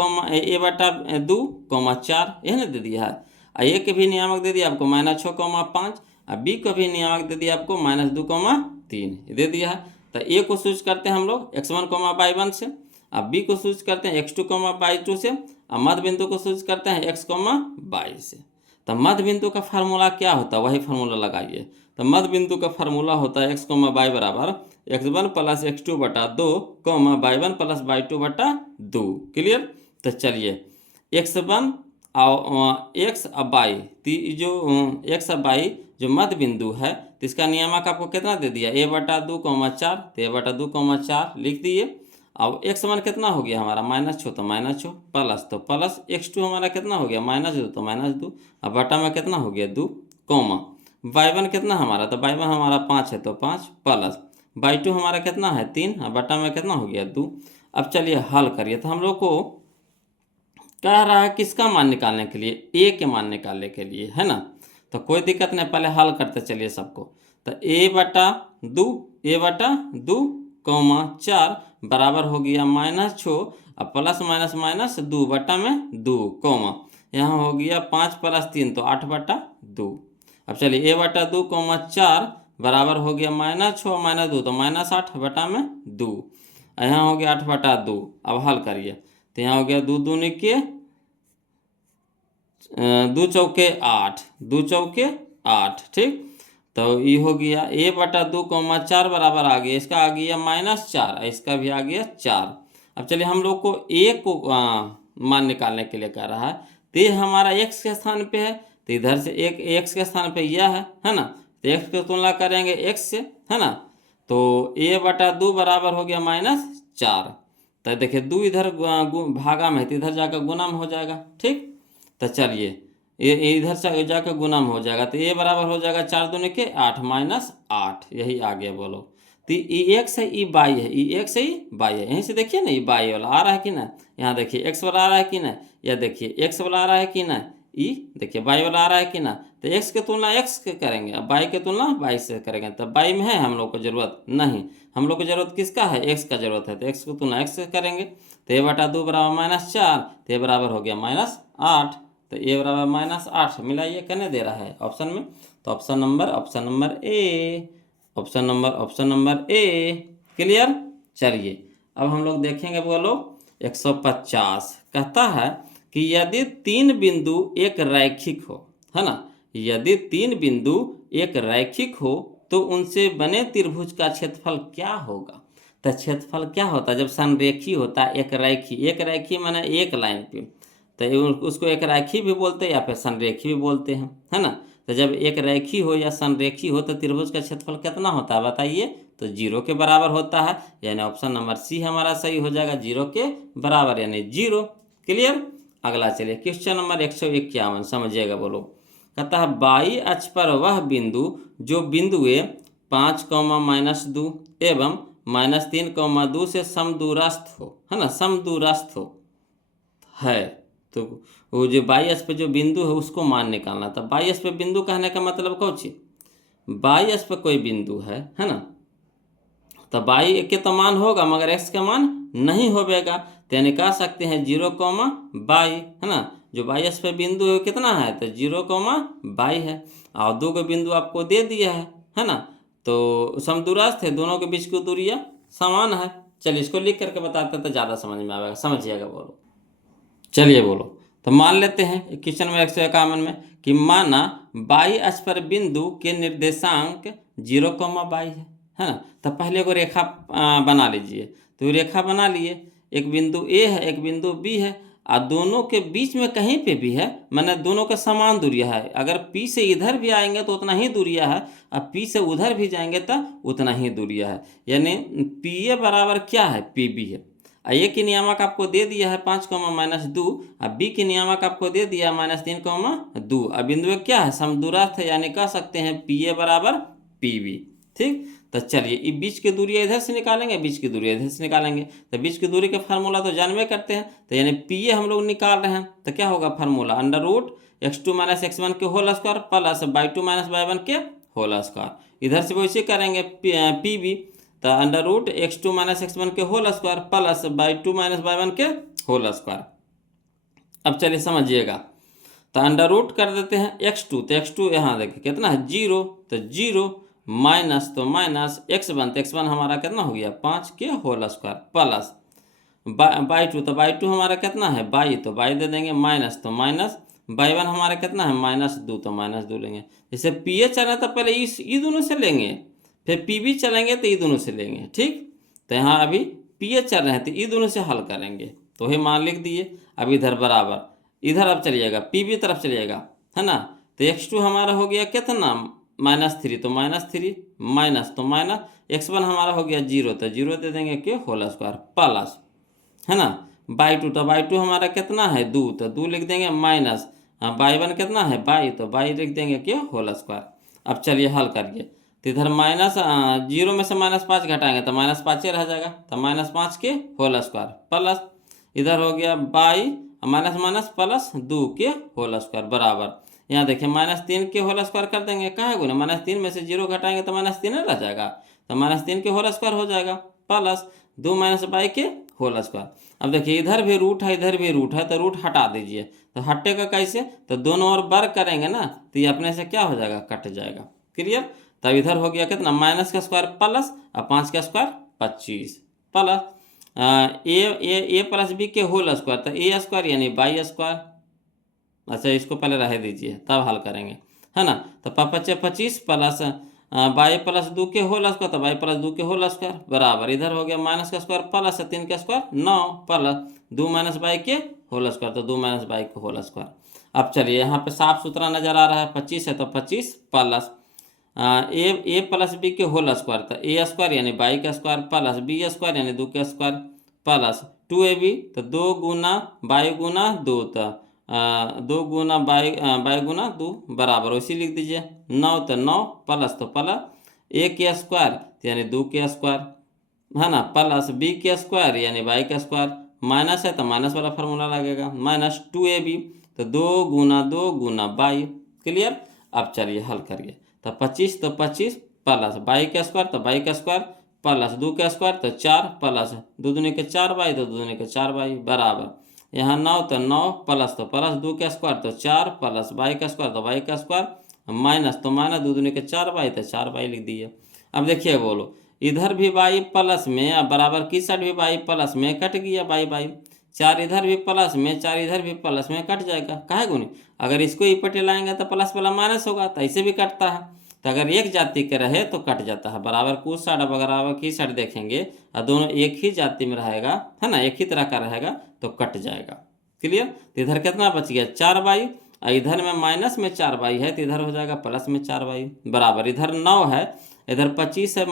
4, यह ना दे दिया है। और A के भी नियामक दे दिया आपको -6,5, और B को भी नियामक दे दिया आपको -2,3 दे दिया है। तो A को सूच करते हैं हम लोग x1, y1 से, अब B को सूच करते हैं x2, y2 से, और मध्य बिंदु को सूच करते हैं x, y से। तो मध्य बिंदु का फार्मूला क्या होता है? वही फार्मूला लगाइए। तो मध्य बिंदु का फार्मूला होता है x, y बराबर x1 + x2/2, y1 + y2/2। Clear? तो चलिए x1 और एक्स अब वाई, जो एक्स अब वाई जो मध्य बिंदु है, तो इसका नियामक आपको कितना दे दिया, a/2, 4, तो a/2, 4 लिख दिए। अब x मान कितना हो गया हमारा -6, तो -6 प्लस, तो प्लस x2 हमारा कितना हो गया -2, तो -2, अब बटा में कितना हो गया 2, कॉमा y1 कितना हमारा, तो y1 हमारा 5 है, तो 5 प्लस y2 हमारा कितना है 3, अब बटा में कितना हो गया 2। अब चलिए हल करिए, तो हम लोग को कह रहा है किसका मान निकालने के लिए, ए के मान निकालने के लिए, है ना। तो कोई दिक्कत नहीं, पहले हल करते चलिए सबको। तो a/2, a/2, 4 बराबर हो गया -6, अब प्लस माइनस माइनस 2 बटा में 2, कॉमा यहाँ हो गया 5 + 3, तो 8/2। अब चलिए a/2, 4 बराबर हो गया -6 -2, तो -8 बटा में 2, यहाँ हो गया 8/2। अब हल करिए, तो यहाँ हो गया 2 दूनी के 2 चौके 8, 2 चौके 8, ठीक। तो ये हो गया a/2, 4 बराबर आ गया, इसका आ गया -4, इसका भी आ गया 4। अब चलिए हम लोग को a को मान निकालने के लिए कह रहा है, तो ये हमारा x के स्थान पे है, तो इधर से एक x के स्थान पे यह है ना, तो x की तुलना करेंगे x से, है ना। तो a/2 बराबर हो गया -4, तो देखिए 2 इधर भागा में है, तो इधर जाकर गुना में हो जाएगा, ठीक। तो चलिए ये इधर से जाकर गुना में हो जाएगा, तो ये बराबर हो जाएगा 4 दूनी के 8 -8, यही आ गया बोलो। तो ये x है, ये y है, ये x है, ये y है, यहीं से देखिए ना ये y वाला आ रहा है कि ना, यहाँ देखिए x वाला आ रहा है कि ना, या देखिए x वाला आ रहा है कि ना, ये देखिए y वाला आ रहा है कि ना। तो x की तुलना x के करेंगे, अब y की तुलना y से करेंगे, तो y में है हम लोग को जरूरत नहीं, हम लोग को जरूरत किसका है, x का जरूरत है, तो x की तुलना x से करेंगे। तो a/2 बराबर -4, तो ये बराबर हो गया -8, तो a बराबर -8 मिलाइए, कहने दे रहा है ऑप्शन में, तो option number A, option number A clear. चलिए अब हम लोग देखेंगे बोलो 150 कहता है कि यदि 3 बिंदु एक रैखिक हो, है ना, यदि 3 बिंदु एक रैखिक हो तो उनसे बने त्रिभुज का क्षेत्रफल क्या होगा। तो क्षेत्रफल क्या होता है जब संरेखी होता है, एक रैखी माने एक लाइन पे, तो उसको एक रेखी भी बोलते हैं या फिर संरेखी भी बोलते हैं, है ना। तो जब एक रेखी हो या संरेखी हो तो त्रिभुज का क्षेत्रफल कितना होता है बताइए, तो 0 के बराबर होता है, यानी ऑप्शन नंबर सी हमारा सही हो जाएगा, 0 के बराबर यानी 0, क्लियर। अगला चलिए क्वेश्चन नंबर 151 समझिएगा बोलो। कहता है बाई अक्ष पर वह बिंदु जो बिंदुए 5, -2 एवं -3, 2 से समदूरस्थ हो, है ना, समदूरस्थ हो है, तो वो जो बाई अक्ष पे जो बिंदु है उसको मान निकालना था। बाई अक्ष पे बिंदु कहने का मतलब कौन सी, बाई अक्ष पे कोई बिंदु है ना, तो बाई के तो मान होगा मगर एक्स का मान नहीं होगा, तो यानी कह सकते हैं 0, बाई, है ना। जो बाई अक्ष पे बिंदु है कितना है, तो 0, बाई है, और 2 को बिंदु आपको दे दिया है ना, तो समदूरस्थ है, दोनों के बीच की दूरियां समान है। चलिए इसको लिख करके बताते तो ज़्यादा समझ में आएगा, समझिएगा बोलो। चलिए बोलो, तो मान लेते हैं क्वेश्चन में 151 में कि माना बाई अक्ष पर बिंदु के निर्देशांक 0, बाई है ना। तो पहले को रेखा बना लीजिए, तो रेखा बना लिए, एक बिंदु ए है एक बिंदु बी है, और दोनों के बीच में कहीं पे भी है, मैंने दोनों के समान दूरिया है, अगर पी से इधर भी आएंगे तो उतना ही दूरिया है, और पी से उधर भी जाएंगे तो उतना ही दूरिया है, यानी पी ए बराबर क्या है, पी बी है। ए की नियामक आपको दे दिया है 5, -2, और बी की नियामक आपको दे दिया -3, 2, अब बिंदु क्या है, समदूरस्थ है, यानी कह सकते हैं पी ए बराबर पी बी, ठीक। तो चलिए ये बीच की दूरी इधर से निकालेंगे, बीच की दूरी इधर से निकालेंगे, तो बीच की दूरी का फार्मूला तो जानवे करते हैं, तो यानी पी ए हम लोग निकाल रहे हैं, तो क्या होगा फार्मूला, √(x2 - x1) के whole square plus (y2 - y1) के होल स्क्वायर, इधर से वैसे करेंगे पी बी, तो √(x2 - x1) के whole square plus (y2 - y1) के होल स्क्वायर। अब चलिए समझिएगा, तो अंडर रूट कर देते हैं x2, तो x2 यहाँ देखिए कितना है 0, तो 0 माइनस, तो माइनस x1, तो x1 हमारा कितना हो गया 5 के होल स्क्वायर प्लस (y2), तो y2 हमारा कितना है बाई, तो बाई दे देंगे, माइनस, तो माइनस (y1) हमारा कितना है -2, तो -2 लेंगे। जैसे पी ए चलना तो पहले ई दोनों से लेंगे, फिर पी बी चलेंगे तो ई दोनों से लेंगे, ठीक। तो यहाँ अभी पी ए चल रहे हैं तो ई दोनों से हल करेंगे, तो वही मान लिख दिए। अब इधर बराबर इधर अब चलिएगा पी बी तरफ चलिएगा, है ना। तो x2 हमारा हो गया कितना, -3, तो -3 माइनस तो माइनस, x1 हमारा हो गया 0, तो 0 दे देंगे क्यों, होल स्क्वायर प्लस, है ना। बाई 2, तो बाई 2 हमारा कितना है 2, तो 2 लिख देंगे माइनस, बाई 1 कितना है बाई, तो बाई लिख देंगे क्यों, होल स्क्वायर। अब चलिए हल करिए, तो इधर माइनस 0 में से -5 घटाएंगे तो -5 रह जाएगा, तो -5 के होल स्क्वायर प्लस, इधर हो गया बाई माइनस माइनस प्लस 2 के होल स्क्वायर बराबर, यहाँ देखिए -3 के होल स्क्वायर कर देंगे, कहाँ है गुना, -3 में से 0 घटाएंगे तो -3 रह जाएगा, तो -3 के होल स्क्वायर हो जाएगा प्लस 2 - बाई के होल स्क्वायर। अब देखिए इधर भी रूट है इधर भी रूट है, तो रूट हटा दीजिए, तो हटेगा कैसे, तो दोनों ओर वर्ग करेंगे ना, तो ये अपने से क्या हो जाएगा, कट जाएगा। क्लियर। तब इधर हो गया कितना, माइनस का स्क्वायर प्लस और 5 का स्क्वायर 25 प्लस ए प्लस बी के होल स्क्वायर, तो ए स्क्वायर यानी बाई स्क्वायर। अच्छा इसको पहले रह दीजिए तब हल करेंगे, है ना। तो 25 प्लस बाई प्लस 2 के होल स्क्वायर, तो बाई प्लस 2 के होल स्क्वायर बराबर, इधर हो गया माइनस का स्क्वायर प्लस 3 का स्क्वायर 9 प्लस 2 - बाई के होल स्क्वायर, तो 2 - बाई के होल स्क्वायर। अब चलिए यहाँ पे साफ सुथरा नजर आ रहा है, 25 है तो 25 प्लस ए प्लस बी के होल स्क्वायर, तो ए स्क्वायर यानी बाई का स्क्वायर प्लस बी स्क्वायर यानी 2 का स्क्वायर प्लस 2ab, तो 2 गुना बाई गुना 2, तो 2 गुना बाई गुना 2 बराबर वैसे लिख दीजिए, 9 तो 9 प्लस तो प्लस ए के स्क्वायर यानी 2 के स्क्वायर, है ना, प्लस बी के स्क्वायर यानी बाई का स्क्वायर, माइनस है तो माइनस वाला फार्मूला लगेगा, -2ab, तो 2 गुना बाई। क्लियर। अब चलिए हल करिए, तो 25 तो 25 प्लस बाई का स्क्वायर, तो बाई का स्क्वायर प्लस 2 का स्क्वायर, तो 4 प्लस 2 दूनी के 4 बाई, तो 2 दूनी के 4 बाई बराबर, यहाँ 9 तो 9 प्लस तो प्लस 2 का स्क्वायर, तो 4 प्लस बाई का स्क्वायर, तो बाई का स्क्वायर माइनस तो माइनस 2 दूनी के 4 बाई, तो 4 बाई लिख दिए। अब देखिए बोलो, इधर भी बाई प्लस में अब बराबर की साइड भी बाई प्लस में कट गया बाई बाई, 4 इधर भी प्लस में 4 इधर भी प्लस में कट जाएगा, काहे गुनी, अगर इसको ही पटे लाएंगे तो प्लस वाला माइनस होगा, तो ऐसे भी कटता है, तो अगर एक जाति के रहे तो कट जाता है बराबर कुछ साइड, अब बराबर की साइड देखेंगे और दोनों एक ही जाति में रहेगा, है ना, एक ही तरह का रहेगा तो कट जाएगा। क्लियर। तो इधर कितना बच गया 4 बाई, और इधर में माइनस में 4 बाई है, तो इधर हो जाएगा प्लस में 4 बाई बराबर, इधर 9 है इधर 25 है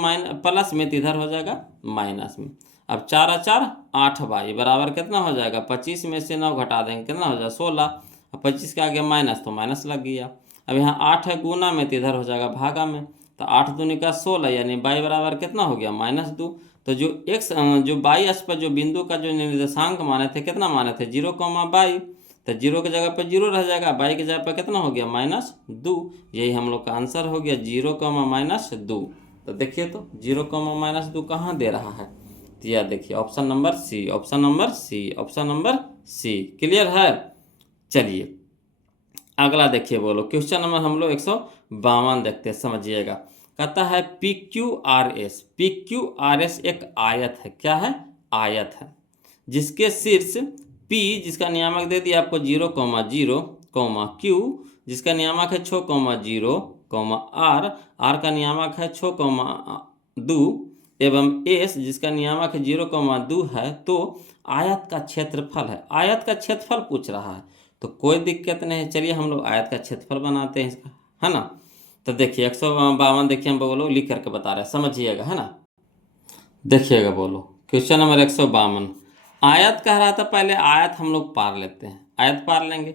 प्लस में, तो इधर हो जाएगा माइनस में। अब 4 और 4 8 बाई बराबर कितना हो जाएगा, 25 में से 9 घटा देंगे कितना हो जाएगा 16, और 25 के आगे माइनस तो माइनस लग गया। अब यहाँ 8 है गुना में, तो इधर हो जाएगा भागा में, तो 8 दूनी का 16 यानी बाई बराबर कितना हो गया -2। तो जो x जो बाई अक्ष पर जो बिंदु का जो निर्देशांक माने थे कितना माने थे 0, बाई, तो 0 की जगह पर 0 रह जाएगा, बाई की जगह पर कितना हो गया -2, यही हम लोग का आंसर हो गया 0, -2। तो देखिए तो 0, -2 कहाँ दे रहा है, तो यह देखिए option number C, option number C, option number C. Clear है। चलिए अगला देखिए बोलो, क्वेश्चन नंबर हम लोग 152 देखते हैं, समझिएगा। कहता है PQRS, PQRS एक आयत है, क्या है, आयत है, जिसके शीर्ष P जिसका नियामक दे दिया आपको 0, 0, Q जिसका नियामक है 6, 0, R, R का नियामक है 6, 2 एवं S जिसका नियामक है 0, 2 है, तो आयत का क्षेत्रफल है, आयत का क्षेत्रफल पूछ रहा है, तो कोई दिक्कत नहीं है, चलिए हम लोग आयत का क्षेत्रफल बनाते हैं इसका, है ना। तो देखिए 152 देखिए हम बोलो लिख करके बता रहे हैं, समझिएगा, है ना। देखिएगा बोलो क्वेश्चन नंबर 152, आयत कह रहा था, पहले आयत हम लोग पार लेते हैं, आयत पार लेंगे,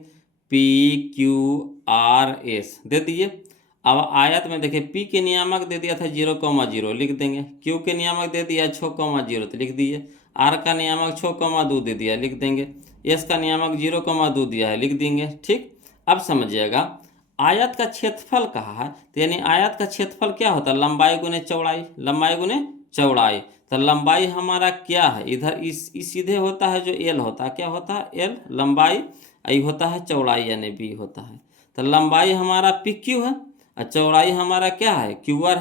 PQRS दे दिए। अब आयत में देखिए P के नियामक दे दिया था 0, 0 लिख देंगे, Q के नियामक दे दिया 6, 0 तो लिख दिए, R का नियामक 6, 2 दे दिया लिख देंगे, S का नियामक 0, 2 दिया है लिख देंगे। ठीक। अब समझिएगा आयत का क्षेत्रफल कहा है, तो यानी आयत का क्षेत्रफल क्या होता है, लंबाई गुने चौड़ाई, लंबाई गुने चौड़ाई, तो लंबाई हमारा क्या है, इधर इस सीधे होता है जो L होता है, क्या होता है L लंबाई, I होता है चौड़ाई यानी B होता है, तो लंबाई हमारा PQ है और चौड़ाई हमारा क्या है QR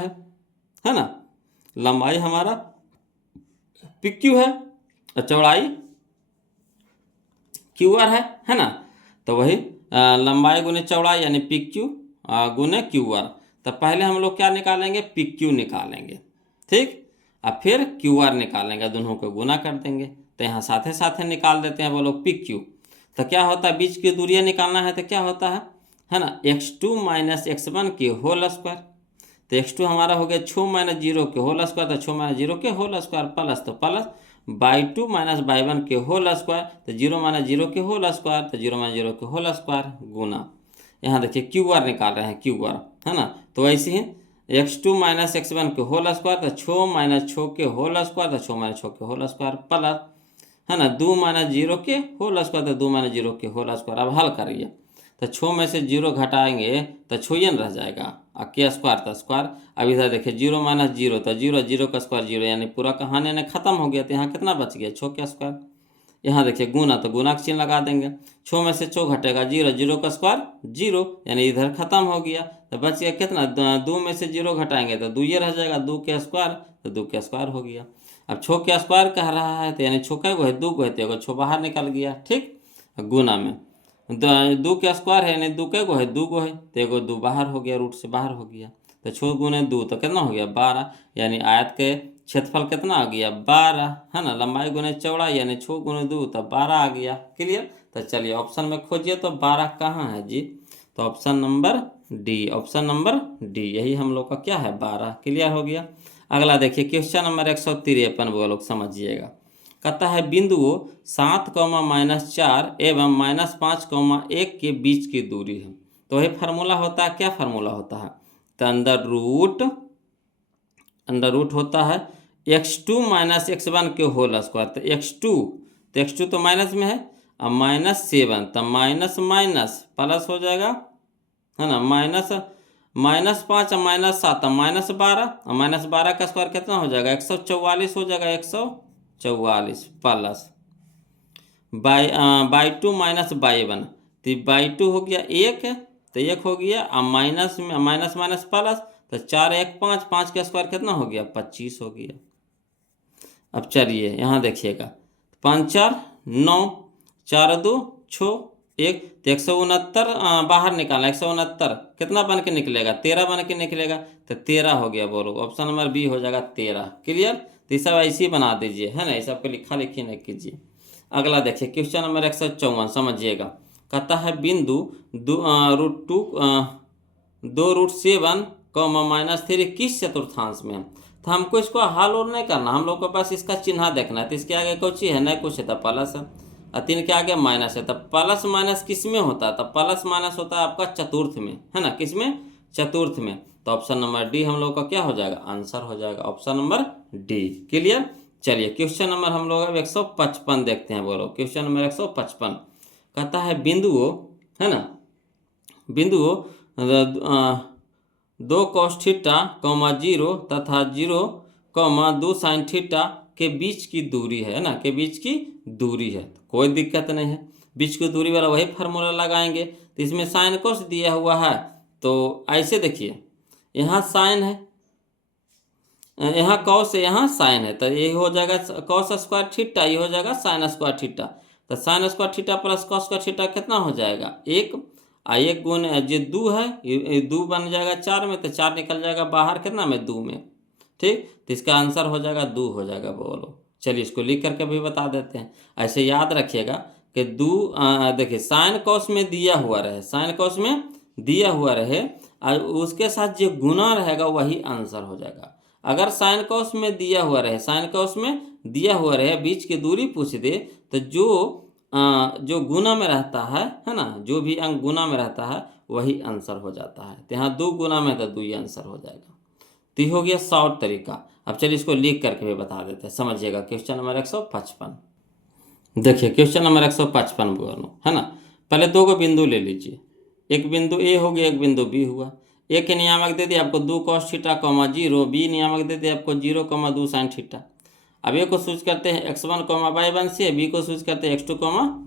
है ना, लंबाई हमारा PQ है और चौड़ाई QR है ना, तो वही लंबाई गुने चौड़ाई यानी PQ गुने QR, तो पहले हम लोग क्या निकालेंगे PQ निकालेंगे, ठीक, और फिर QR निकालेंगे, दोनों को गुना कर देंगे, तो यहाँ साथे साथे निकाल देते हैं बोलो PQ, तो क्या होता है, बीच की दूरियां निकालना है तो क्या होता है ना, x2 माइनस x1 के होल स्क्वायर। तो x2 हमारा हो गया 6 माइनस 0 के होल स्क्वायर, तो 6 माइनस 0 के होल स्क्वायर प्लस, तो प्लस बाई 2 माइनस बाई 1 के होल स्क्वायर, तो 0 माइनस 0 के होल स्क्वायर, तो 0 माइनस 0 के होल स्क्वायर गुना, यहाँ देखिए क्यू आर निकाल रहे हैं, क्यू आर है ना। तो ऐसे ही x2 माइनस x1 के होल स्क्वायर, तो 6 माइनस 6 के होल स्क्वायर, तो 6 माइनस 6 के होल स्क्वायर प्लस है ना 2 माइनस 0 के होल स्क्वायर, तो 2 माइनस 0 के होल स्क्वायर। अब हल करिए, तो 6 में से 0 घटाएंगे तो 6 ही रह जाएगा, और के स्क्वायर तो स्क्वायर। अब इधर देखिए 0 माइनस 0, तो 0, 0 का स्क्वायर 0, यानी पूरा कहानी ने खत्म हो गया। तो यहाँ कितना बच गया, 6 के स्क्वायर। यहाँ देखिए गुना, तो गुना का चिन्ह लगा देंगे, 6 में से 6 घटेगा 0, 0 का स्क्वायर 0, यानी इधर खत्म हो गया। तो बच गया कितना, 2 में से 0 घटाएंगे तो 2 ये रह जाएगा, 2 के स्क्वायर, तो 2 के स्क्वायर हो गया। अब 6 के स्क्वायर कह रहा है, तो यानी 6 का है 2 को है, तो 6 बाहर निकल गया, ठीक। गुना में 2 के स्क्वायर है, यानी 2 को है, 2 को है, तो 2 बाहर हो गया, रूट से बाहर हो गया। तो 6 गुने 2 तो कितना हो गया 12, यानी आयत के क्षेत्रफल कितना आ गया 12 है ना। लंबाई गुने चौड़ाई, यानी 6 गुने 2 तो 12 आ गया। क्लियर। तो चलिए ऑप्शन में खोजिए, तो 12 कहाँ है जी, तो option number D, option number D, यही हम लोग का क्या है 12। क्लियर हो गया। अगला देखिए क्वेश्चन नंबर 153 वो लोग समझिएगा। कहता है बिंदुओं 7, -4 एवं -5, 1 के बीच की दूरी है। तो वही फार्मूला होता है, क्या फार्मूला होता है, तो अंडर रूट होता है x2 माइनस x1 के होल स्क्वायर। तो x2 तो माइनस में है, अब -7, तो माइनस माइनस प्लस हो जाएगा है ना, -5 और -7 -12, और -12 का स्क्वायर कितना हो जाएगा 144 हो जाएगा, 144 प्लस बाई 2 माइनस बाई 1, तो बाई 2 हो गया 1, तो 1 हो गया, और माइनस में माइनस माइनस प्लस, तो 4 1 5, 5 का स्क्वायर कितना हो गया 25 हो गया। अब चलिए यहाँ देखिएगा, 5 4 9, 4 2 6 1, तो 169 बाहर निकालना, 169 कितना बन के निकलेगा 13 बन के निकलेगा, तो 13 हो गया। बोलो ऑप्शन नंबर बी हो जाएगा 13। क्लियर। तो ये सब ऐसे ही बना दीजिए है ना, ये सब को लिखा लिखी नहीं कीजिए। अगला देखिए क्वेश्चन नंबर 154 समझिएगा। कहता है बिंदु √2 -3 किस चतुर्थांश में है। तो हमको इसको हल और नहीं करना, हम लोग को बस इसका चिन्ह देखना है। तो इसके आगे कुछ है नहीं कुछ है, तो प्लस है, और 3 के आगे माइनस है। तो प्लस माइनस किस में होता है, तो प्लस माइनस होता है आपका चतुर्थ में है ना, किस में, चतुर्थ में। तो ऑप्शन नंबर डी हम लोग का क्या हो जाएगा, आंसर हो जाएगा, ऑप्शन नंबर डी। क्लियर। चलिए क्वेश्चन नंबर हम लोग अब 155 देखते हैं। बोलो क्वेश्चन नंबर 155 कहता है बिंदुओं है ना, बिंदुओं 2 cos थीटा, 0 तथा 0, 2 sin थीटा के बीच की दूरी है ना, के बीच की दूरी है। तो कोई दिक्कत नहीं है, बीच की दूरी वाला वही फार्मूला लगाएंगे। तो इसमें साइन कोस दिया हुआ है, तो ऐसे देखिए यहाँ साइन है, यहाँ कॉस है, यहाँ साइन है, तो ये हो जाएगा कॉस स्क्वायर थीटा, ये हो जाएगा साइन स्क्वायर थीटा। तो sign square theta plus cos square theta कितना हो जाएगा 1, और 1 गुण जो 2 है, ये 2 बन जाएगा 4 में, तो 4 निकल जाएगा बाहर कितना में 2 में, ठीक। तो इसका आंसर हो जाएगा 2 हो जाएगा। बोलो चलिए इसको लिख करके भी बता देते हैं। ऐसे याद रखिएगा कि 2 देखिए साइन कॉस में दिया हुआ रहे, साइन कॉस में दिया हुआ रहे, और उसके साथ जो गुना रहेगा वही आंसर हो जाएगा। अगर साइन कॉस में दिया हुआ रहे, साइन कॉस में दिया हुआ रहे, बीच की दूरी पूछ दे, तो जो गुना में रहता है ना, जो भी अंक गुना में रहता है वही आंसर हो जाता है। तो यहाँ 2 गुना में तो 2 ही आंसर हो जाएगा। तो ये हो गया शॉर्ट तरीका। अब चलिए इसको लिख करके भी बता देते हैं, समझिएगा। क्वेश्चन नंबर 155 देखिए, क्वेश्चन नंबर 155 बोलो है ना। पहले 2 को बिंदु ले लीजिए, एक बिंदु ए हो गया, एक बिंदु बी हुआ। ए के नियामक दे दिए आपको 2 cos थीटा, 0, बी नियामक दे दिए आपको 0, 2 sin थीटा। अब ए को सूच करते हैं x1, y1 से, बी को सूच करते हैं x2,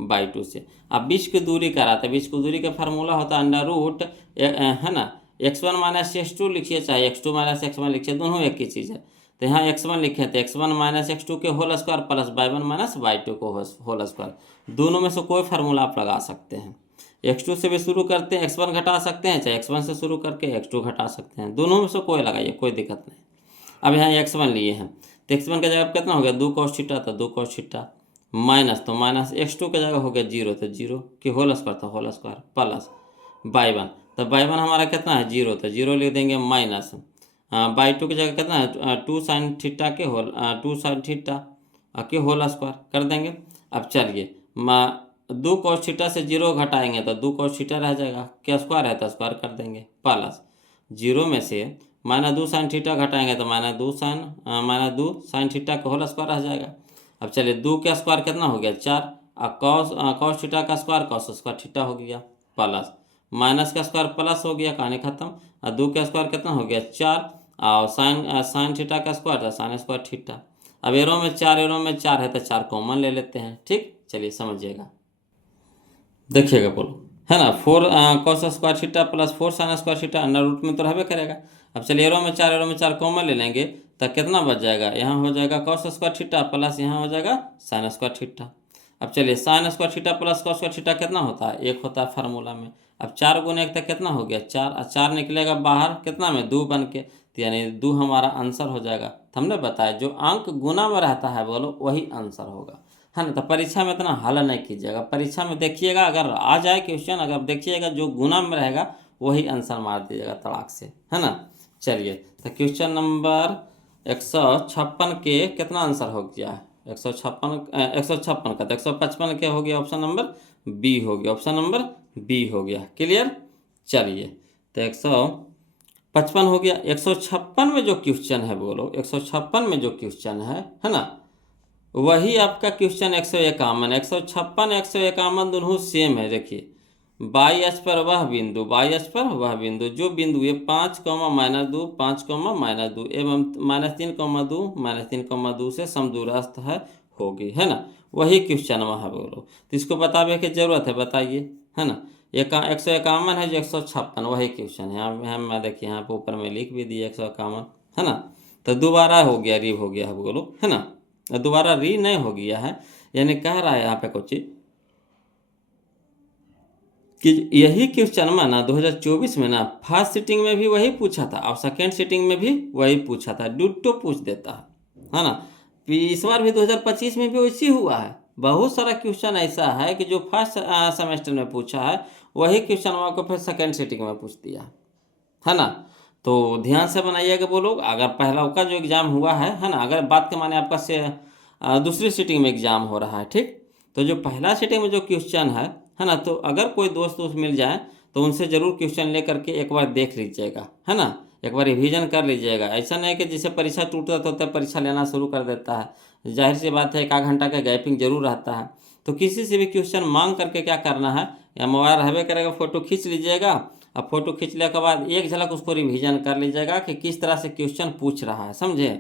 y2 से। अब बीच की दूरी कराते हैं, बीच की दूरी का फार्मूला होता है अंडर रूट है ना, x1 माइनस x2 लिखिए, चाहे x2 माइनस x1 लिखिए, दोनों एक ही चीज़ है। तो यहाँ x1 लिखे तो x1 माइनस x2 के whole square plus y1 minus y2 को होल स्क्वायर, दोनों में से कोई फार्मूला आप लगा सकते हैं। x2 से भी शुरू करते हैं, x1 घटा सकते हैं, चाहे x1 से शुरू करके x2 घटा सकते हैं, दोनों में से कोई लगाइए, कोई दिक्कत नहीं। अब यहाँ x1 लिए हैं, तो x1 का जगह कितना हो गया 2 cos थीटा, तो 2 cos थीटा माइनस, तो माइनस x2 की जगह हो गया 0, तो 0 की होल स्क्वायर, तो होल स्क्वायर प्लस y1, तो y1 हमारा कितना है 0, तो 0 लिख देंगे माइनस y2 की जगह कितना है 2 साइन थीटा के होल 2 साइन थीटा के होल स्क्वायर कर देंगे। अब चलिए 2 cos थीटा से 0 घटाएंगे तो 2 cos थीटा रह जाएगा, क्या स्क्वायर है तो स्क्वायर कर देंगे प्लस 0 में से -2 साइन थीटा घटाएंगे तो -2 साइन थीटा का होल स्क्वायर रह जाएगा। अब चलिए 2 का स्क्वायर कितना हो गया 4, और cos थीटा का स्क्वायर cos स्क्वायर थीटा हो गया प्लस माइनस का स्क्वायर प्लस हो गया, कहानी खत्म। और 2 का स्क्वायर कितना हो गया 4, और साइन थीटा का स्क्वायर था साइन स्क्वायर थीटा। अब एरो में 4 है तो 4 कॉमन ले लेते हैं, ठीक। चलिए समझिएगा, देखिएगा बोलो, है ना 4 cos square theta plus 4 sine square theta under root में तो रहबे करेगा। अब चलिए एरो में 4 कॉमन ले लेंगे तो कितना बच जाएगा, यहाँ हो जाएगा cos स्क्वायर थीटा प्लस यहाँ हो जाएगा साइन स्क्वायर थीटा। अब चलिए sign square theta plus cos square theta कितना होता है 1 होता है फार्मूला में। अब 4 गुने 1 तक कितना हो गया 4, और 4 निकलेगा बाहर कितना में 2 बन के, तो यानी 2 हमारा आंसर हो जाएगा। तो हमने बताया जो अंक गुना में रहता है बोलो वही आंसर होगा, है ना। तो परीक्षा में इतना हल नहीं कीजिएगा, परीक्षा में देखिएगा अगर आ जाए क्वेश्चन, अगर देखिएगा जो गुना में रहेगा वही आंसर मार दीजिएगा तड़ाक से, है ना। चलिए तो क्वेश्चन नंबर 156 के कितना आंसर हो गया है 156 का, तो 155 क्या हो गया, ऑप्शन नंबर बी हो गया, ऑप्शन नंबर बी हो गया, क्लियर। चलिए तो 155 हो गया। 156 में जो क्वेश्चन है बोलो, 156 में जो क्वेश्चन है ना, वही आपका क्वेश्चन 151, 156 151 दोनों सेम है। देखिए बाई अक्ष पर वह बिंदु, बाई अक्ष पर वह बिंदु, जो बिंदु ये 5, -2 5, -2 एवं -3, 2 -3, 2 से समदूरस्थ होगी, है ना। वही क्वेश्चन वहाँ बोलो, तो इसको बतावे की जरूरत है, बताइए, है ना। 151 है जो 156 वही क्वेश्चन है। मैं देखिए यहाँ पे ऊपर में लिख भी दिया 151, है ना। तो दोबारा हो गया री हो गया है बोलो, है ना, दोबारा री नहीं हो गया है, यानी कह रहा है यहाँ पे कुछ कि यही क्वेश्चन में ना 2024 में ना फर्स्ट सीटिंग में भी वही पूछा था और सेकेंड सीटिंग में भी वही पूछा था, डिट्टो पूछ देता है ना। इस बार भी 2025 में भी वैसी हुआ है। बहुत सारा क्वेश्चन ऐसा है कि जो फर्स्ट सेमेस्टर में पूछा है वही क्वेश्चन को फिर सेकेंड सीटिंग में पूछ दिया, है ना। तो ध्यान से बनाइएगा बोलो, अगर पहला का जो एग्ज़ाम हुआ है ना, अगर बात के माने आपका से दूसरी सीटिंग में एग्ज़ाम हो रहा है, ठीक। तो जो पहला सीटिंग में जो क्वेश्चन है ना, तो अगर कोई दोस्त मिल जाए तो उनसे ज़रूर क्वेश्चन ले करके एक बार देख लीजिएगा, है ना, एक बार रिवीजन कर लीजिएगा। ऐसा नहीं कि जिसे परीक्षा टूटता तो तब परीक्षा लेना शुरू कर देता है, जाहिर सी बात है 1 घंटा का गैपिंग जरूर रहता है। तो किसी से भी क्वेश्चन मांग करके क्या करना है, या मोबाइल रहबे करेगा फ़ोटो खींच लीजिएगा, अब फोटो खींचने के बाद एक झलक उसको रिवीजन कर लीजिएगा कि किस तरह से क्वेश्चन पूछ रहा है, समझे।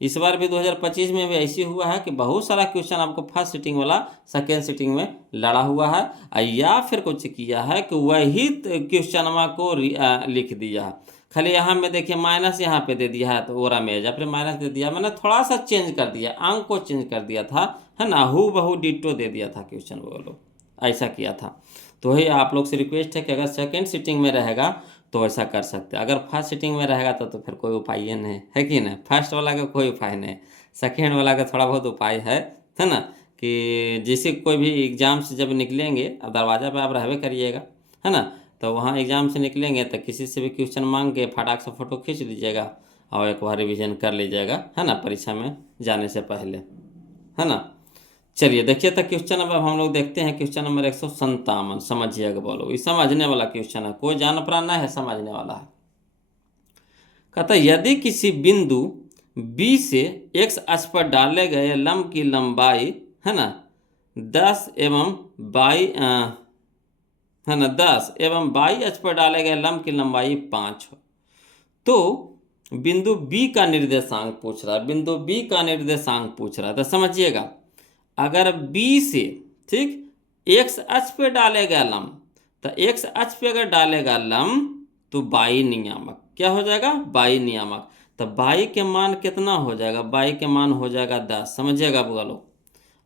इस बार भी 2025 में भी ऐसी हुआ है कि बहुत सारा क्वेश्चन आपको फर्स्ट सीटिंग वाला सेकेंड सीटिंग में लड़ा हुआ है, या फिर कुछ किया है कि वही क्वेश्चन को लिख दिया है। खाली यहाँ में देखिए माइनस यहाँ पे दे दिया है तो ओरा में या फिर माइनस दे दिया, मैंने थोड़ा सा चेंज कर दिया, अंक को चेंज कर दिया था, है ना, हु बहु डिट्टो दे दिया था क्वेश्चन, वो लोग ऐसा किया था। तो वही आप लोग से रिक्वेस्ट है कि अगर सेकेंड सीटिंग में रहेगा तो ऐसा कर सकते हैं, अगर फर्स्ट सीटिंग में रहेगा तो फिर कोई उपाय ही नहीं है कि नहीं। फर्स्ट वाला का कोई उपाय नहीं, सेकेंड वाला का थोड़ा बहुत उपाय है ना, कि जैसे कोई भी एग्ज़ाम से जब निकलेंगे, अब दरवाज़ा पे आप रहबे करिएगा, है ना, तो वहाँ एग्ज़ाम से निकलेंगे तो किसी से भी क्वेश्चन मांग के फटाक से फ़ोटो खींच लीजिएगा और एक बार रिविज़न कर लीजिएगा, है ना, परीक्षा में जाने से पहले, है ना। चलिए देखिए तो क्वेश्चन अब हम लोग देखते हैं क्वेश्चन नंबर 157, समझिएगा बोलो, ये समझने वाला क्वेश्चन है, कोई जान पराना है, समझने वाला है। कहता यदि किसी बिंदु B से x अक्ष पर डाले गए लंब की लंबाई, है ना, 10 एवं y अक्ष पर डाले गए लंब की लंबाई 5 हो, तो बिंदु B का निर्देशांक पूछ रहा है, बिंदु B का निर्देशांक पूछ रहा है। तो समझिएगा, अगर B से ठीक x अक्ष पे डालेगा लंब, तो x अक्ष पे अगर डालेगा लंब तो बाई नियामक क्या हो जाएगा, बाई नियामक। तो बाई के मान कितना हो जाएगा, बाई के मान हो जाएगा 10, समझिएगा बोलो।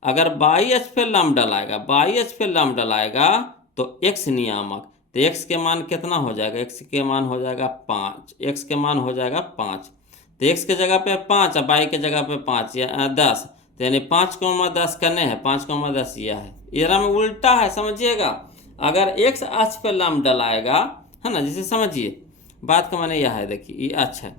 अगर बाई अक्ष पे लंब डलाएगा, बाई अक्ष पे लंब डलाएगा तो x नियामक, तो x के मान कितना हो जाएगा, x के मान हो जाएगा 5, x के मान हो जाएगा 5, तो x के जगह पे 5 और बाई के जगह पे 5 या 10, तो यानी 5,10 करने हैं, 5,10 यह है, एरा में उल्टा है, समझिएगा। अगर एक्स अक्ष पे लंब डलाएगा, है ना, जैसे समझिए बात का माने यह है, देखिए ये अच्छा है,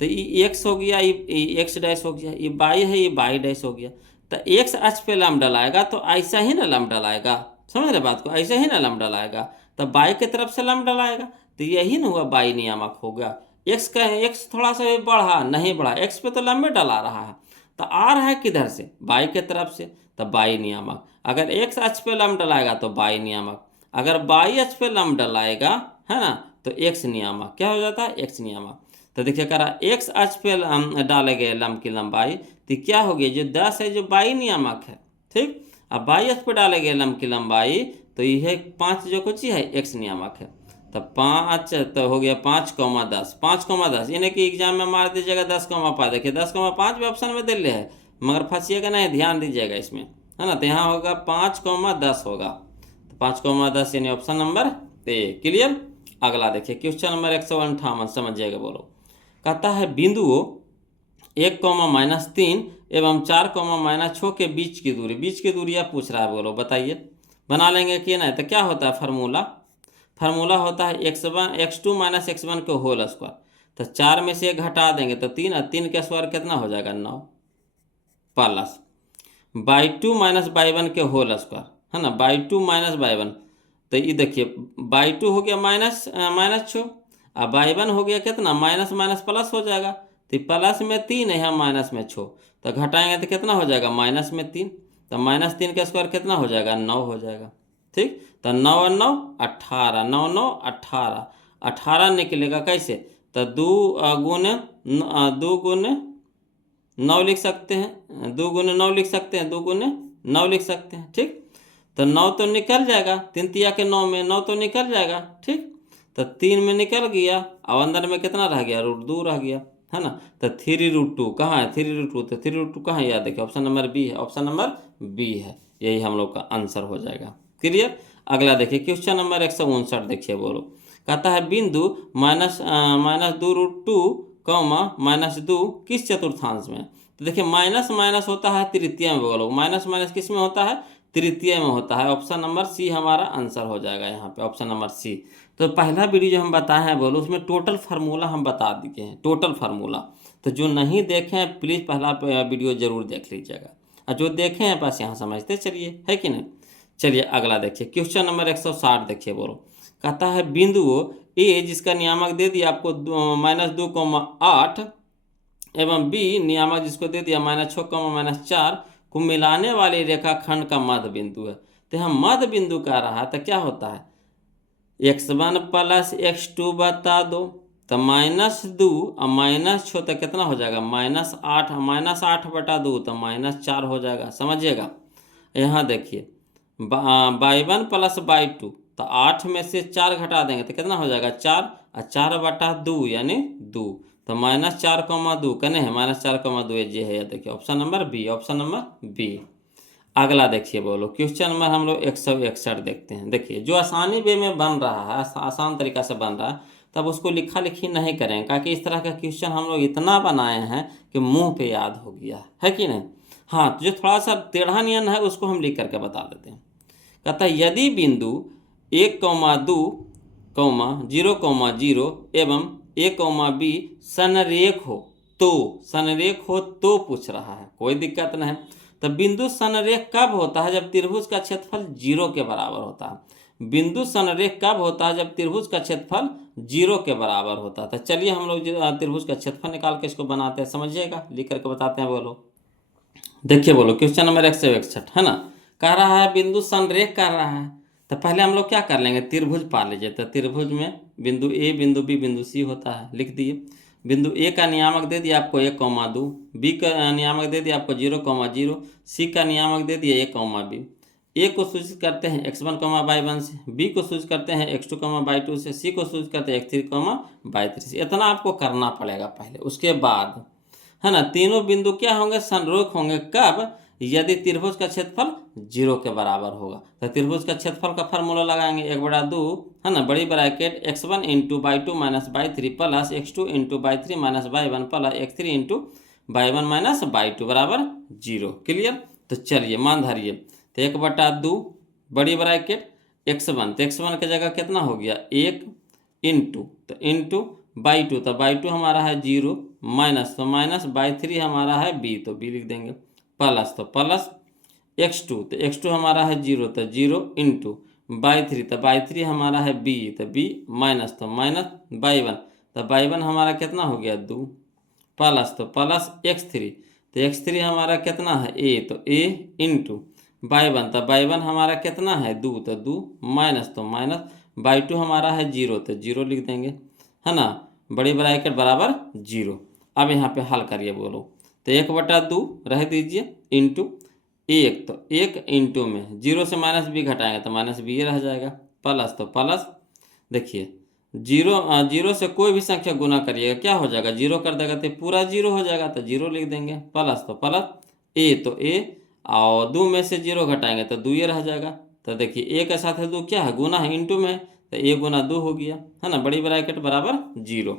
तो ये एक्स हो गया, ये एक्स डैश हो गया, ये बाई है, ये बाई डैश हो गया। तो एक्स अक्ष पे लंब डलाएगा तो ऐसा ही ना लंब डलाएगा, समझ रहे बात को, ऐसा ही ना लंब डलाएगा। तो बाई की तरफ से लंब डलाएगा, तो यही ना हुआ बाई नियामक हो गया। एक्स थोड़ा सा भी बढ़ा नहीं बढ़ा, एक्स पे तो लंबे डला रहा है, तो आ रहा है किधर से, बाई के तरफ से, तो बाई नियामक। अगर एक्स अक्ष पे लंब डलाएगा तो बाई नियामक, अगर बाई अक्ष पे लंब डलाएगा, है ना, तो एक्स नियामक क्या हो जाता है, एक्स नियामक। तो देखिए करा एक्स अक्ष पे डाले गए लंब की लंबाई, तो क्या हो गई, जो 10 है जो बाई नियामक है, ठीक। अब बाई अक्ष पे डाले गए लंब की लंबाई, तो यह 5 जो कुछ है एक्स नियामक है। तो 5 तो हो गया 5,10, 5,10 यानी कि एग्जाम में मार दीजिएगा 10,5। देखिए 10,5 भी ऑप्शन में दे ले है, मगर फंसिएगा नहीं, ध्यान दीजिएगा इसमें, है ना। तो यहाँ होगा 5,10 होगा, तो 5,10 यानी ऑप्शन नंबर ए। क्लियर। अगला देखिए क्वेश्चन नंबर 158, समझिएगा, बोलो। कहता है बिंदुओं 1,-3 एवं 4,-6 के बीच की दूरी आप पूछ रहा है, बोलो बताइए। बना लेंगे कि नहीं, तो क्या होता है फार्मूला होता है x2 - x1 के होल स्क्वायर। तो 4 में से 1 घटा देंगे तो 3, और 3 का स्क्वायर कितना हो जाएगा 9, प्लस y2 - y1 के होल स्क्वायर, है ना, y2 - y1। तो ये देखिए y2 हो गया -6, अब y1 हो गया कितना, माइनस माइनस प्लस हो जाएगा, तो प्लस में 3 है, यहाँ माइनस में 6, तो घटाएंगे तो कितना हो जाएगा, -3। तो -3 का स्क्वायर कितना हो जाएगा, 9 हो जाएगा, ठीक। तो 9 और 9 18, 9 9 18, 18 निकलेगा कैसे, तो 2 गुने 9 लिख सकते हैं, 2 गुने 9 लिख सकते हैं, 2 गुने 9 लिख सकते हैं, ठीक। तो 9 तो निकल जाएगा, 3 तिया के 9 में 9 तो निकल जाएगा, ठीक। तो 3 में निकल गया, अब अंदर में कितना रह गया, √2 रह गया, है ना। तो 3√2 कहाँ है, 3√2, तो 3√2 कहाँ है, याद देखिए ऑप्शन नंबर बी है, ऑप्शन नंबर बी है, यही हम लोग का आंसर हो जाएगा। क्लियर। अगला देखिए क्वेश्चन नंबर 159, देखिए, बोलो। कहता है बिंदु -2√2, -2 किस चतुर्थांश में। तो देखिए माइनस माइनस होता है तृतीय में, बोलो माइनस माइनस किस में होता है, तृतीय में होता है। ऑप्शन नंबर सी हमारा आंसर हो जाएगा यहाँ पे, ऑप्शन नंबर सी। तो पहला वीडियो जो हम बताए हैं, बोलो उसमें टोटल फार्मूला हम बता दिए हैं, टोटल फार्मूला। तो जो नहीं देखे हैं प्लीज़ पहला वीडियो जरूर देख लीजिएगा, और जो देखे हैं बस यहाँ समझते चलिए, है कि नहीं। चलिए अगला देखिए क्वेश्चन नंबर 160, देखिए, बोलो। कहता है बिंदुओं ए जिसका नियामक दे दिया आपको -2,8 एवं बी नियामक जिसको दे दिया -6, -4 को मिलाने वाली रेखाखंड का मध्य बिंदु है। तो हम मध्य बिंदु कह रहा है, तो क्या होता है, x1 + x2 बता दो, तो -2 और -6 तो कितना हो जाएगा, -8, -8/2 तो -4 हो जाएगा, समझिएगा। यहाँ देखिए y1 + y2, तो 8 में से 4 घटा देंगे तो कितना हो जाएगा 4, और 4/2 यानी 2, तो -4,2 कने है, -4,2 ये है, देखिए option number B, option number B. अगला देखिए, बोलो क्वेश्चन नंबर हम लोग 161 देखते हैं। देखिए जो आसानी वे में बन रहा है, आसान तरीका से बन रहा है, तब उसको लिखा लिखी नहीं करें, क्योंकि इस तरह का क्वेश्चन हम लोग इतना बनाए हैं कि मुंह पे याद हो गया है कि नहीं। हाँ, तो जो थोड़ा सा टेढ़ा नियन है उसको हम लिख करके बता देते हैं। कहता है यदि बिंदु 1,2, 0,0 एवं a,b संरेख हो तो पूछ रहा है, कोई दिक्कत नहीं। तो बिंदु संरेख कब होता है, जब त्रिभुज का क्षेत्रफल 0 के बराबर होता है। बिंदु संरेख कब होता है, जब त्रिभुज का क्षेत्रफल 0 के बराबर होता है। तो चलिए हम लोग त्रिभुज का क्षेत्रफल निकाल के इसको बनाते हैं, समझिएगा, लिख करके बताते हैं, बोलो। देखिए बोलो क्वेश्चन नंबर 161 है ना, कह रहा है बिंदु संरेख कर रहा है। तो पहले हम लोग क्या कर लेंगे, त्रिभुज पा लीजिए। तो त्रिभुज में बिंदु ए, बिंदु बी, बिंदु सी होता है, लिख दिए। बिंदु ए का नियामक दे दिया आपको 1,2, बी का नियामक दे दिया आपको 0,0, सी का नियामक दे दिया a,b। ए को सूचित करते हैं x1, y1 से, बी को सूचित करते हैं x2, y2 से, सी को सूचित करते हैं x3, y3 से। इतना आपको करना पड़ेगा पहले, उसके बाद, है ना, तीनों बिंदु क्या होंगे, संरेख होंगे। कब, यदि त्रिभुज का क्षेत्रफल 0 के बराबर होगा। तो त्रिभुज का क्षेत्रफल का फार्मूला लगाएंगे, 1/2, है ना, बड़ी bracket x1 × y2 - y3 plus x2 × y3 - y1 plus x3 × y1 minus y2 बराबर 0। क्लियर। तो चलिए मान धरिए, तो 1/2 बड़ी ब्रैकेट x1, तो x1 की जगह कितना हो गया 1 इंटू, तो इंटू y2, तो y2 हमारा है 0, माइनस, तो माइनस y3 हमारा है b, तो b लिख देंगे, प्लस, तो प्लस x2, तो x2 हमारा है 0, तो 0 इंटू y3, तो y3 हमारा है b, तो b, माइनस, तो माइनस y1, तो y1 हमारा कितना हो गया 2, प्लस, तो प्लस x3, तो x3 हमारा कितना है a, तो a इंटू y1, तो y1 हमारा कितना है 2, तो 2, माइनस, तो माइनस y2 हमारा है 0, तो 0 लिख देंगे, है ना, बड़ी ब्रैकेट बराबर 0। अब यहाँ पे हल करिए बोलो, तो 1/2 रह दीजिए इंटू 1, तो 1 इंटू में 0 से माइनस b घटाएंगे तो माइनस b रह जाएगा, प्लस, तो प्लस देखिए 0 से कोई भी संख्या गुना करिएगा क्या हो जाएगा, 0 कर देगा तो पूरा 0 हो जाएगा, तो 0 लिख देंगे, प्लस, तो प्लस a, तो a और 2 में से 0 घटाएंगे तो 2 रह जाएगा, तो देखिए a के साथ 2 क्या है, गुना है, इंटू में, तो a गुना 2 हो गया, है ना, बड़ी ब्रैकेट बराबर 0।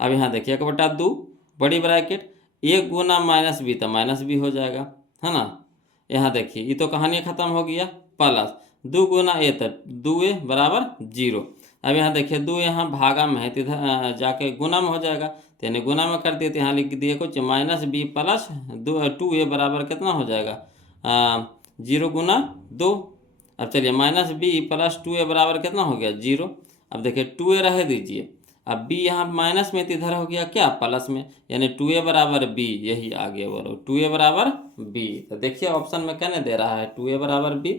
अब यहाँ देखिए 1/2 बड़ी ब्रैकेट 1 गुना माइनस b, तो माइनस b हो जाएगा, है ना। यहाँ देखिए ये तो कहानी खत्म हो गया, प्लस 2 गुना a, तो 2a बराबर 0। अब यहाँ देखिए 2 यहाँ भागा में है, तो इधर जाके गुना में हो जाएगा, तो यानी गुना में कर दिए, तो यहाँ लिख दिए कुछ माइनस b प्लस 2a बराबर कितना हो जाएगा 0 गुना 2। अब चलिए माइनस b प्लस 2a बराबर कितना हो गया 0। अब देखिए 2a रह दीजिए, अब b यहाँ माइनस में, तो इधर हो गया क्या प्लस में, यानी 2a बराबर b, यही आगे बोलो 2a बराबर b। तो देखिए ऑप्शन में कहने दे रहा है 2a बराबर b,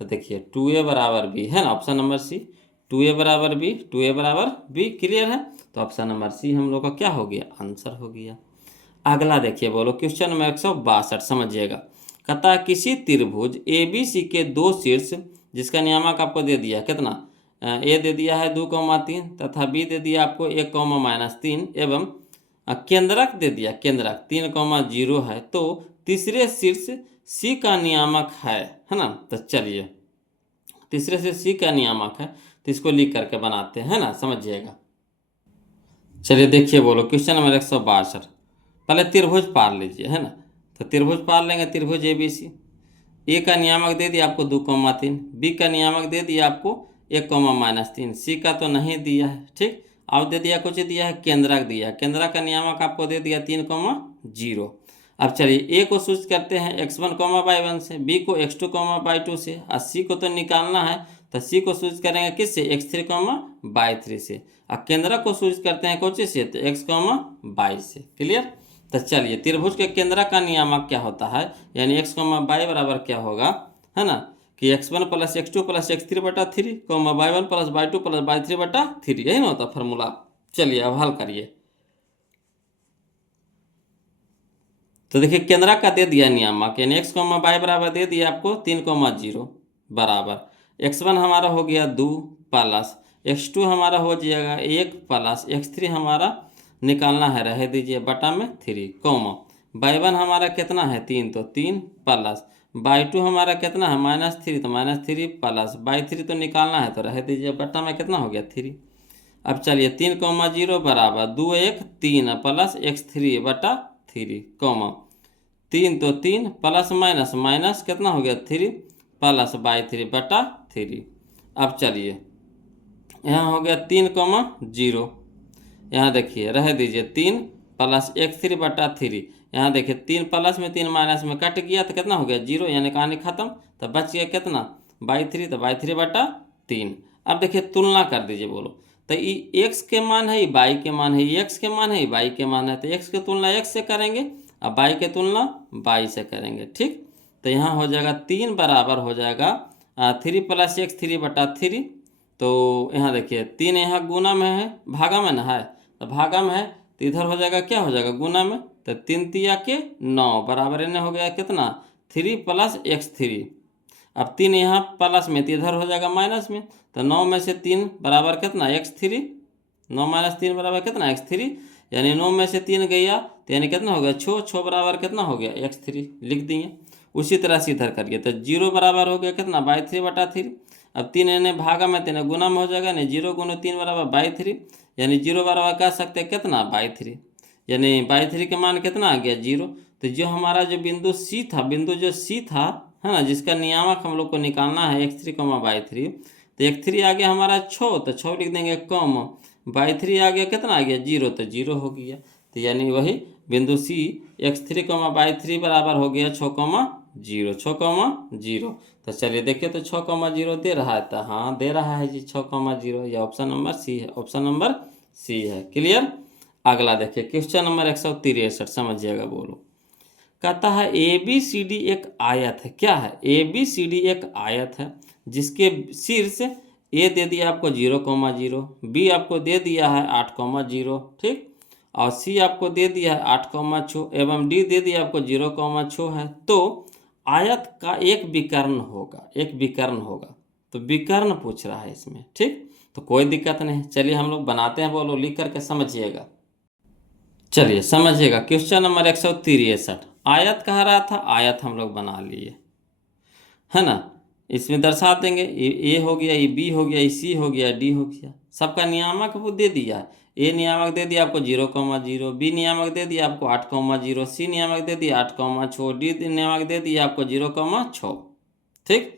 तो देखिए 2a बराबर b है ना, ऑप्शन नंबर सी, 2a बराबर b, 2a बराबर b। क्लियर है, तो ऑप्शन नंबर सी हम लोग का क्या हो गया, आंसर हो गया। अगला देखिए बोलो क्वेश्चन नंबर 162, समझिएगा। कहता किसी त्रिभुज ABC के दो शीर्ष जिसका नियामक आपको दे दिया कितना, ए दे दिया है 2,3 तथा बी दे दिया आपको 1,-3 एवं केंद्रक दे दिया, केंद्रक 3,0 है, तो तीसरे शीर्ष सी का नियामक है ना। तो चलिए तीसरे से सी का नियामक है, तो इसको लिख करके बनाते हैं ना, समझिएगा। चलिए देखिए बोलो क्वेश्चन नंबर 162, पहले त्रिभुज पार लीजिए, है ना, तो त्रिभुज पार लेंगे, त्रिभुज ABC, ए का नियामक दे दिया आपको 2,3, बी का नियामक दे दिया आपको 1,-3, सी का तो नहीं दिया है, ठीक। अब दे दिया कुछ दिया है, केंद्रक दिया है, केंद्रक का नियामक आपको दे दिया 3,0। अब चलिए ए को सूचित करते हैं x1, y1 से, बी को x2, y2 से, और सी को तो निकालना है, तो सी को सूचित करेंगे किससे, x3, y3 से, और केंद्रक को सूचित करते हैं कौन से, तो x, y से। क्लियर। तो चलिए त्रिभुज के केंद्रक का नियामक क्या होता है, यानी x, y बराबर क्या होगा, है ना, कि x1 plus x2 plus x3/3, y1 plus y2 plus y3/3, यही ना होता फॉर्मूला। चलिए अब हल करिए, तो देखिए केंद्रक का दे दिया नियामक, यानी x, y बराबर दे दिया आपको 3,0 बराबर x1 हमारा हो गया 2 प्लस x2 हमारा हो जाएगा 1 प्लस x3 हमारा निकालना है, रह दीजिए बटा में 3, y1 हमारा कितना है 3, तो 3 प्लस y2 हमारा कितना है -3, तो -3 प्लस y3 तो निकालना है, तो रह दीजिए बटा में कितना हो गया 3। अब चलिए 3,0 बराबर 2 1 3 प्लस x3/3, 3 तो 3 प्लस माइनस माइनस कितना हो गया 3 प्लस y3/3। अब चलिए यहाँ हो गया 3,0, यहाँ देखिए रह दीजिए 3 प्लस x3/3, यहाँ देखिए 3 प्लस में 3 माइनस में कट गया, तो कितना हो गया 0, यानी कहानी खत्म। तो बच गया कितना y3, तो y3/3। अब देखिए तुलना कर दीजिए बोलो, तो ये x के मान है, ये y के मान है, ये x के मान है, ये y के मान है, तो x की तुलना x से करेंगे और y की तुलना y से करेंगे, ठीक। तो यहाँ हो जाएगा 3 बराबर हो जाएगा 3 प्लस x3/3, तो यहाँ देखिए 3 यहाँ गुना में है, भागा में ना है, तो भागा में है, तो इधर हो जाएगा क्या हो जाएगा गुना में, तो 3 तिया के 9 बराबर इन्हें हो गया कितना 3 प्लस x3। अब 3 यहाँ प्लस में, तो इधर हो जाएगा माइनस में, तो 9 में से 3 बराबर कितना x3, 9 माइनस 3 बराबर कितना x3, यानी 9 में से 3 गया, तो यानी कितना हो गया 6 बराबर कितना हो गया x3, लिख दिए। उसी तरह से इधर करिए, तो 0 बराबर हो गया कितना y3/3। अब 3 यानी भागा में 3 गुना में हो जाएगा, नहीं 0 × 3 बराबर y3, यानी 0 बराबर कह सकते हैं कितना y3, यानी बाई थ्री का मान कितना आ गया 0। तो जो हमारा जो बिंदु सी था, बिंदु जो सी था है ना, जिसका नियामक हम लोग को निकालना है x3 बाई थ्री, तो x3 आ गया हमारा 6, तो 6 लिख देंगे कम, बाई थ्री आ गया कितना आ गया 0, तो 0 हो गया। तो यानी वही बिंदु सी x3 बाई थ्री बराबर हो गया 6,0, 6,0। तो चलिए देखिए, तो 6,0 दे रहा है, तो हाँ दे रहा है जी 6,0। ये ऑप्शन नंबर सी है, ऑप्शन नंबर सी है। क्लियर। अगला देखिए क्वेश्चन नंबर 163, समझिएगा बोलो। कहता है ए बी सी डी एक आयत है। क्या है? ए बी सी डी एक आयत है जिसके शीर्ष ए दे दिया आपको 0,0, बी आपको दे दिया है 8,0, ठीक, और सी आपको दे दिया है 8,6 एवं डी दे दिया आपको 0,6 है। तो आयत का एक विकर्ण होगा, एक विकर्ण होगा, तो विकर्ण पूछ रहा है इसमें, ठीक। तो कोई दिक्कत नहीं, चलिए हम लोग बनाते हैं, बोलो लिख करके समझिएगा। चलिए समझिएगा, क्वेश्चन नंबर 163, आयत कह रहा था, आयत हम लोग बना लिए, है ना। इसमें दर्शा देंगे, ए हो गया, ये बी हो गया, ये सी हो गया, डी हो गया, सबका नियामक वो दे दिया है। ए नियामक दे दिया आपको 0,0, बी नियामक दे दिया आपको 8,0, सी नियामक दे दिया 8,6, डी नियामक दे दिया आपको 0,6, ठीक।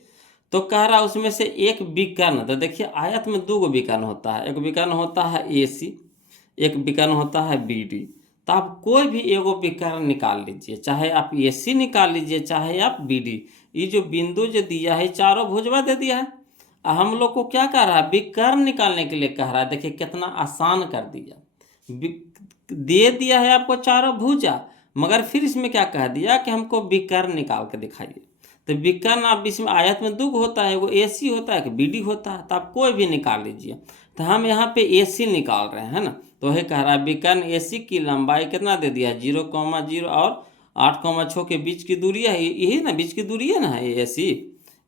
तो कह रहा उसमें से एक विकर्ण, तो देखिए आयत में दो विकर्ण होता है, एक विकर्ण होता है ए सी, एक विकर्ण होता है बी डी। तो आप कोई भी एगो विकर्ण निकाल लीजिए, चाहे आप ए सी निकाल लीजिए, चाहे आप बी डी। ये जो बिंदु जो दिया है चारों भुजवा दे दिया है, हम लोग को क्या कह रहा है, विकर्ण निकालने के लिए कह रहा है। देखिए कितना आसान कर दिया, दे दिया है आपको चारों भुजा, मगर फिर इसमें क्या कह दिया कि हमको विकर्ण निकाल के दिखाइए। तो विकर्ण आप इसमें आयत में दो होता है, वो ए सी होता है कि बी डी होता है, तो आप कोई भी निकाल लीजिए। तो हम यहाँ पे ए सी निकाल रहे हैं ना, तो वही कह रहा है विकर्ण ए सी की लंबाई कितना दे दिया है 0,0 और 8,6 के बीच की दूरी है, यही ना बीच की दूरी है ना ए सी।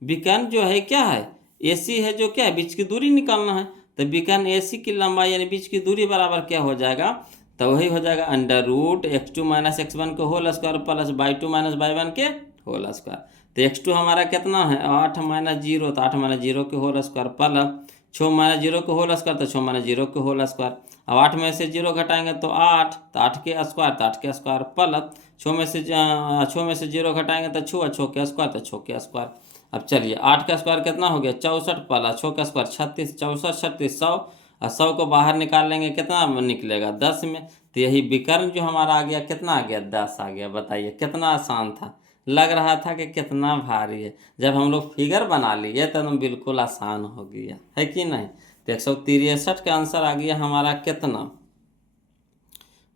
विकर्ण जो है क्या है, ए सी है, जो क्या है बीच की दूरी निकालना है। तो विकर्ण ए सी की लंबाई यानी बीच की दूरी बराबर क्या हो जाएगा, तो वही हो जाएगा √(x2 - x1) के whole square plus (y2 - y1) के होल स्क्वायर। तो x2 हमारा कितना है 8 - 0, तो 8 - 0 के होल स्क्वायर प्लस 6 - 0 के होल स्क्वायर, तो 6 - 0 के होल स्क्वायर। अब 8 में से 0 घटाएंगे तो 8, तो 8 के स्क्वायर, तो 8 के स्क्वायर प्लस 6 में से 0 घटाएंगे तो 6, 6 के स्क्वायर, तो 6 के स्क्वायर। अब चलिए 8 का स्क्वायर कितना हो गया 64 प्लस 6 का स्क्वायर 36, 64 36 100, और 100 को बाहर निकाल लेंगे कितना निकलेगा 10 में। तो यही विकर्ण जो हमारा आ गया कितना आ गया 10 आ गया। बताइए कितना आसान था, लग रहा था कि कितना भारी है, जब हम लोग फिगर बना लिए तो बिल्कुल आसान हो गया है कि नहीं। तो 163 का आंसर आ गया हमारा कितना,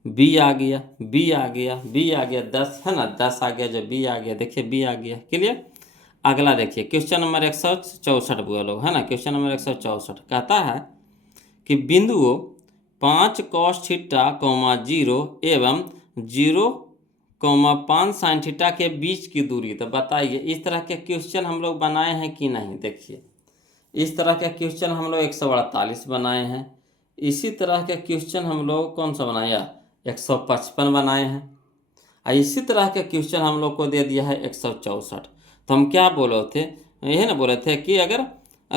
बी आ गया, बी आ गया, बी आ गया 10, है ना, 10 आ गया, जो बी आ गया, देखिए बी आ गया। क्लियर। अगला देखिए क्वेश्चन नंबर 164 बोलो, है ना, क्वेश्चन नंबर 164 कहता है कि बिंदुओं 5 cos थीटा, 0 एवं 0,5 sin थीटा के बीच की दूरी। तो बताइए इस तरह के क्वेश्चन हम लोग बनाए हैं कि नहीं। देखिए इस तरह के क्वेश्चन हम लोग 148 बनाए हैं, इसी तरह के क्वेश्चन हम लोग कौन सा बनाया 155 बनाए हैं, और इसी तरह के क्वेश्चन हम लोग को दे दिया है 164। तो हम क्या बोले थे, यही ना बोले थे कि अगर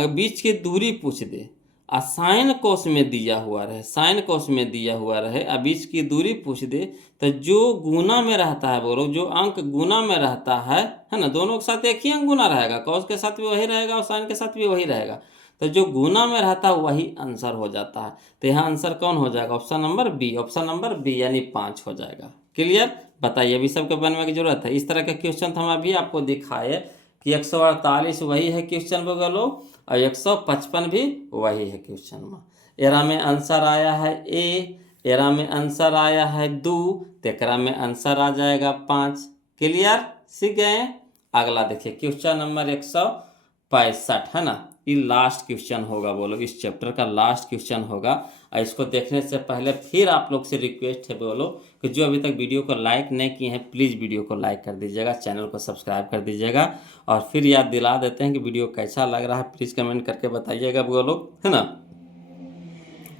बीच की दूरी पूछ दे, और साइन कोस में दिया हुआ रहे, साइन कोस में दिया हुआ रहे, और बीच की दूरी पूछ दे, तो जो गुना में रहता है, बोलो जो अंक गुना में रहता है ना, दोनों के साथ एक ही अंक गुना रहेगा, कॉस के साथ भी वही रहेगा और साइन के साथ भी वही रहेगा। तो जो गुना में रहता है वही आंसर हो जाता है। तो यहाँ आंसर कौन हो जाएगा, option number B, option number B यानी 5 हो जाएगा। क्लियर। बताइए अभी सबके बनने की जरूरत है। इस तरह के क्वेश्चन तो हम अभी आपको दिखाए कि 148 वही है क्वेश्चन बगलो, और 155 भी वही है क्वेश्चन में। एरा में आंसर आया है ए, एरा में आंसर आया है 2, तेकरा में आंसर आ जाएगा 5। क्लियर, सीख गए। अगला देखिए क्वेश्चन नंबर 165, है ना, ये लास्ट क्वेश्चन होगा, बोलो इस चैप्टर का लास्ट क्वेश्चन होगा। और इसको देखने से पहले फिर आप लोग से रिक्वेस्ट है बोलो कि जो अभी तक वीडियो को लाइक नहीं किए हैं प्लीज़ वीडियो को लाइक कर दीजिएगा, चैनल को सब्सक्राइब कर दीजिएगा, और फिर याद दिला देते हैं कि वीडियो कैसा लग रहा है प्लीज़ कमेंट करके बताइएगा बोलो, है ना।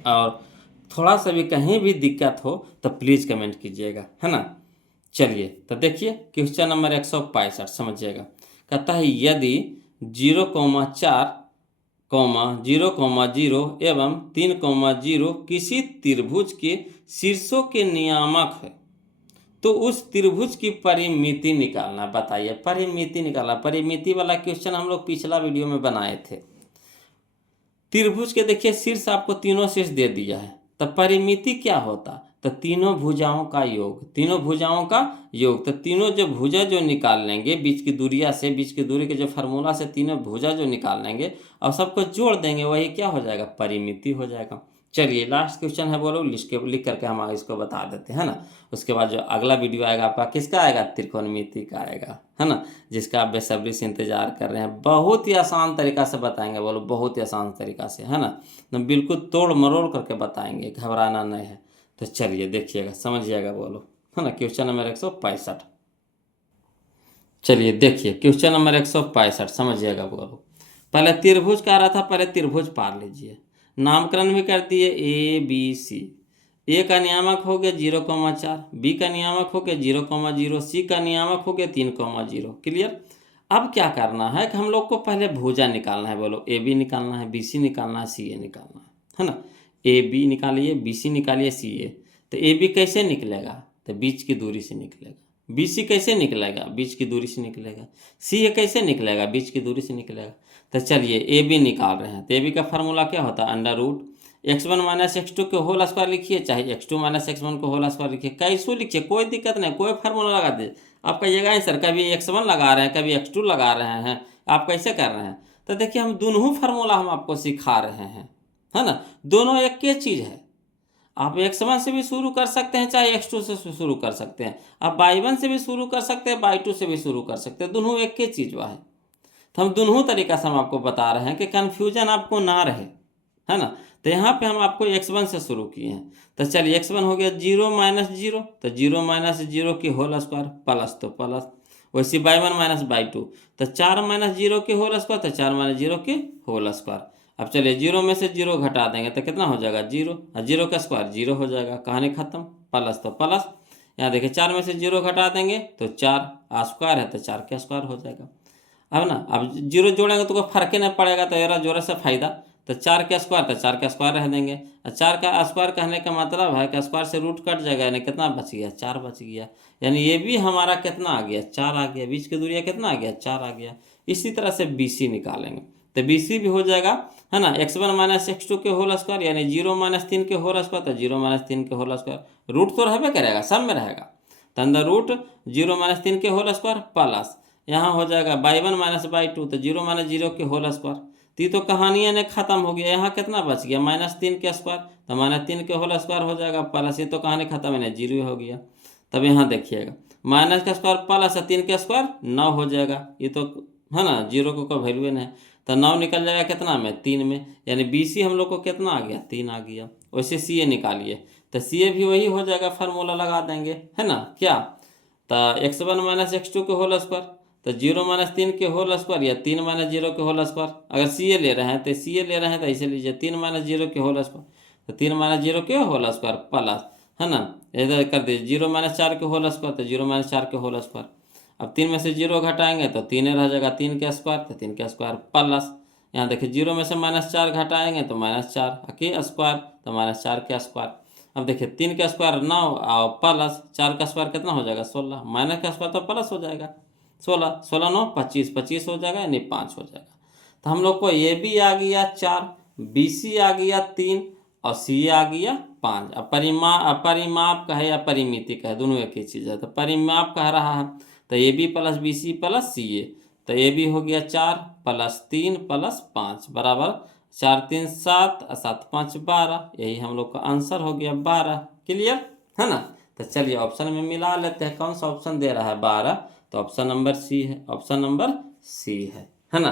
और थोड़ा सा भी कहीं भी दिक्कत हो तो प्लीज़ कमेंट कीजिएगा, है ना। चलिए तो देखिए क्वेश्चन नंबर 165 समझिएगा। कहता है यदि 0,4, 0,0 एवं 3,0 किसी त्रिभुज के शीर्षों के नियामक है तो उस त्रिभुज की परिमिति निकालना। बताइए, परिमिति निकालना। परिमिति वाला क्वेश्चन हम लोग पिछला वीडियो में बनाए थे। त्रिभुज के देखिए शीर्ष आपको तीनों शीर्ष दे दिया है, तो परिमिति क्या होता? तो तीनों भुजाओं का योग, तीनों भुजाओं का योग। तो तीनों जो भुजा जो निकाल लेंगे बीच की दूरिया से, बीच की दूरी के जो फार्मूला से तीनों भुजा जो निकाल लेंगे और सबको जोड़ देंगे, वही क्या हो जाएगा? परिमिति हो जाएगा। चलिए लास्ट क्वेश्चन है, बोलो लिख करके हम इसको बता देते हैं ना। उसके बाद जो अगला वीडियो आएगा आपका किसका आएगा? त्रिकोणमिति का आएगा, है ना, जिसका आप बेसब्री से इंतजार कर रहे हैं। बहुत ही आसान तरीका से बताएंगे, बोलो बहुत ही आसान तरीका से, है ना, तो बिल्कुल तोड़ मरोड़ करके बताएंगे, घबराना नहीं है। तो चलिए देखिएगा, समझिएगा, बोलो, है ना। Question number 165। चलिए देखिए क्वेश्चन नंबर 165, समझिएगा, बोलो। पहले त्रिभुज का आ रहा था, पहले त्रिभुज पार लीजिए। नामकरण भी कर दिए ABC। ए का नियामक हो गया 0,4, बी का नियामक हो गया 0,0, सी का नियामक हो गया 3,0। क्लियर। अब क्या करना है कि हम लोग को पहले भुजा निकालना है, बोलो। AB निकालना है, BC निकालना है, CA निकालना है ना। AB निकालिए, BC निकालिए, CA। तो AB कैसे निकलेगा? तो बीच की दूरी से निकलेगा। BC कैसे निकलेगा? बीच की दूरी से निकलेगा। CA कैसे निकलेगा? बीच की दूरी से निकलेगा। तो चलिए AB निकाल रहे हैं, तो AB का फार्मूला क्या होता है? Under root x1 minus x2 के होल स्क्वायर लिखिए, चाहे x2 माइनस x1 को होल स्क्वायर लिखिए, कैसो लिखिए, कोई दिक्कत नहीं, कोई फार्मूला लगा दे। आप कहिएगा है सर कभी x1 लगा रहे हैं, कभी x2 लगा रहे हैं, आप कैसे कर रहे हैं? तो देखिए हम दोनों फार्मूला हम आपको सिखा रहे हैं, है ना। दोनों एक ही चीज़ है। आप x1 से भी शुरू कर सकते हैं, चाहे x2 से शुरू कर सकते हैं, आप y1 से भी शुरू कर सकते हैं, y2 से भी शुरू कर सकते हैं, दोनों एक ही चीज़ है। तो हम दोनों तरीका से हम आपको बता रहे हैं कि कन्फ्यूजन आपको ना रहे, है ना। तो यहाँ पे हम आपको x1 से शुरू किए हैं। तो चलिए x1 हो गया 0 माइनस 0, तो 0 माइनस 0 की होल स्क्वायर प्लस, तो प्लस। वैसे y1 माइनस y2, तो 4 माइनस 0 की होल स्क्वायर, तो 4 माइनस 0 की होल स्क्वायर। अब चलिए 0 में से 0 घटा देंगे तो कितना हो जाएगा? 0, और 0 का स्क्वायर 0 हो जाएगा, कहानी खत्म। प्लस तो प्लस, यहाँ देखिए 4 में से 0 घटा देंगे तो 4, स्क्वायर है तो 4 का स्क्वायर हो जाएगा। अब ना, अब 0 जोड़ेंगे तो कोई फर्क ही नहीं पड़ेगा, तो येरा जोड़े से फायदा। तो 4 का स्क्वायर, तो 4 का स्क्वायर रह देंगे। 4 का स्क्वायर कहने का मतलब है कि स्क्वायर से रूट कट जाएगा, यानी कितना बच गया? 4 बच गया। यानी ये भी हमारा कितना आ गया? 4 आ गया। बीच की दूरिया कितना आ गया? 4 आ गया। इसी तरह से BC निकालेंगे, तो BC भी हो जाएगा, है ना, x1 माइनस x2 के होल स्क्वायर, यानी 0 माइनस 3 के होल स्क्वायर, तो 0 माइनस 3 के होल स्क्वायर। रूट तो रहबे करेगा, सब में रहेगा, तो अंदर रूट 0 माइनस 3 के होल स्क्वायर प्लस, यहाँ हो जाएगा y1 माइनस y2, तो 0 माइनस 0 के होल स्क्वायर। तो कहानियाँ ने खत्म हो गया। यहाँ कितना बच गया? -3 के स्क्वायर, तो -3 के होल स्क्वायर हो जाएगा प्लस, ये तो कहानी खत्म है, 0 हो गया। तब यहाँ देखिएगा माइनस का स्क्वायर प्लस 3 के स्क्वायर 9 हो जाएगा, ये तो, है ना, 0 को कोई वैल्यू नहीं, तो 9 निकल जाएगा कितना में? 3 में, यानी BC हम लोग को कितना आ गया? 3 आ गया। वैसे CA निकालिए, तो CA भी वही हो जाएगा, फार्मूला लगा देंगे, है ना, क्या? तो x1 माइनस x2 के होल स्क्वायर, तो 0 माइनस 3 के होल स्क्वायर, या 3 माइनस 0 के होल स्क्वायर। अगर CA ले रहे हैं तो CA ले रहे हैं तो ऐसे लीजिए, 3 माइनस 0 के होल स्क्वायर, तो 3 माइनस 0 के होल स्क्वायर प्लस, है ना, इधर कर दीजिए 0 माइनस 4 के होल स्क्वायर, तो 0 माइनस 4 के होल स्क्वायर। अब 3 में से 0 घटाएंगे तो 3 रह जाएगा, 3 का स्क्वायर, तो 3 का स्क्वायर प्लस, यहाँ देखिए 0 में से -4 घटाएंगे तो -4 के स्क्वायर, तो -4 के स्क्वायर। अब देखिए 3 का स्क्वायर 9 और प्लस 4 का स्क्वायर कितना हो जाएगा? 16, माइनस का स्क्वायर तो प्लस हो जाएगा, 16, 16 9 25, 25 हो जाएगा, यानी 5 हो जाएगा। तो हम लोग को ये भी आ गया 4, BC आ गया 3 और CA आ गया 5। अब परिमाप का है या परिमिति का है, दोनों एक ही चीज़ है। तो परिमाप कह रहा है तो AB plus BC plus CA, तो AB हो गया 4 प्लस 3 प्लस 5 बराबर 4 3 7 और 7 5 12, यही हम लोग का आंसर हो गया 12। क्लियर, है ना। तो चलिए ऑप्शन में मिला लेते हैं, कौन सा ऑप्शन दे रहा है? 12, तो ऑप्शन नंबर C है, ऑप्शन नंबर C है ना।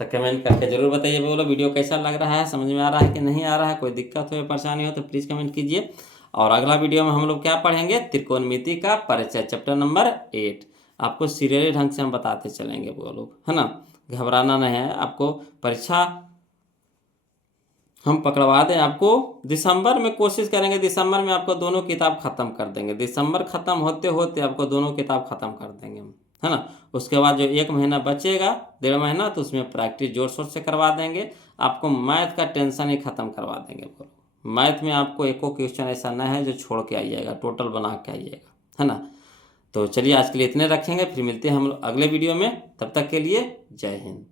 तो कमेंट करके जरूर बताइए, बोलो वीडियो कैसा लग रहा है, समझ में आ रहा है कि नहीं आ रहा है, कोई दिक्कत हो या परेशानी हो तो प्लीज़ कमेंट कीजिए। और अगला वीडियो में हम लोग क्या पढ़ेंगे? त्रिकोणमिति का परिचय, चैप्टर नंबर 8। आपको सीरियली ढंग से हम बताते चलेंगे, वो लोग, है ना, घबराना नहीं है। आपको परीक्षा हम पकड़वा दें, आपको दिसंबर में कोशिश करेंगे, दिसंबर में आपको दोनों किताब खत्म कर देंगे, दिसंबर खत्म होते होते आपको दोनों किताब खत्म कर देंगे हम, है ना। उसके बाद जो 1 महीना बचेगा, 1.5 महीना, तो उसमें प्रैक्टिस जोर शोर से करवा देंगे, आपको मैथ का टेंशन ही खत्म करवा देंगे, बोलो मैथ में आपको एको क्वेश्चन ऐसा ना है जो छोड़ के आइएगा, टोटल बना के आइएगा, है ना। तो चलिए आज के लिए इतने रखेंगे, फिर मिलते हैं हम लोग अगले वीडियो में। तब तक के लिए जय हिंद।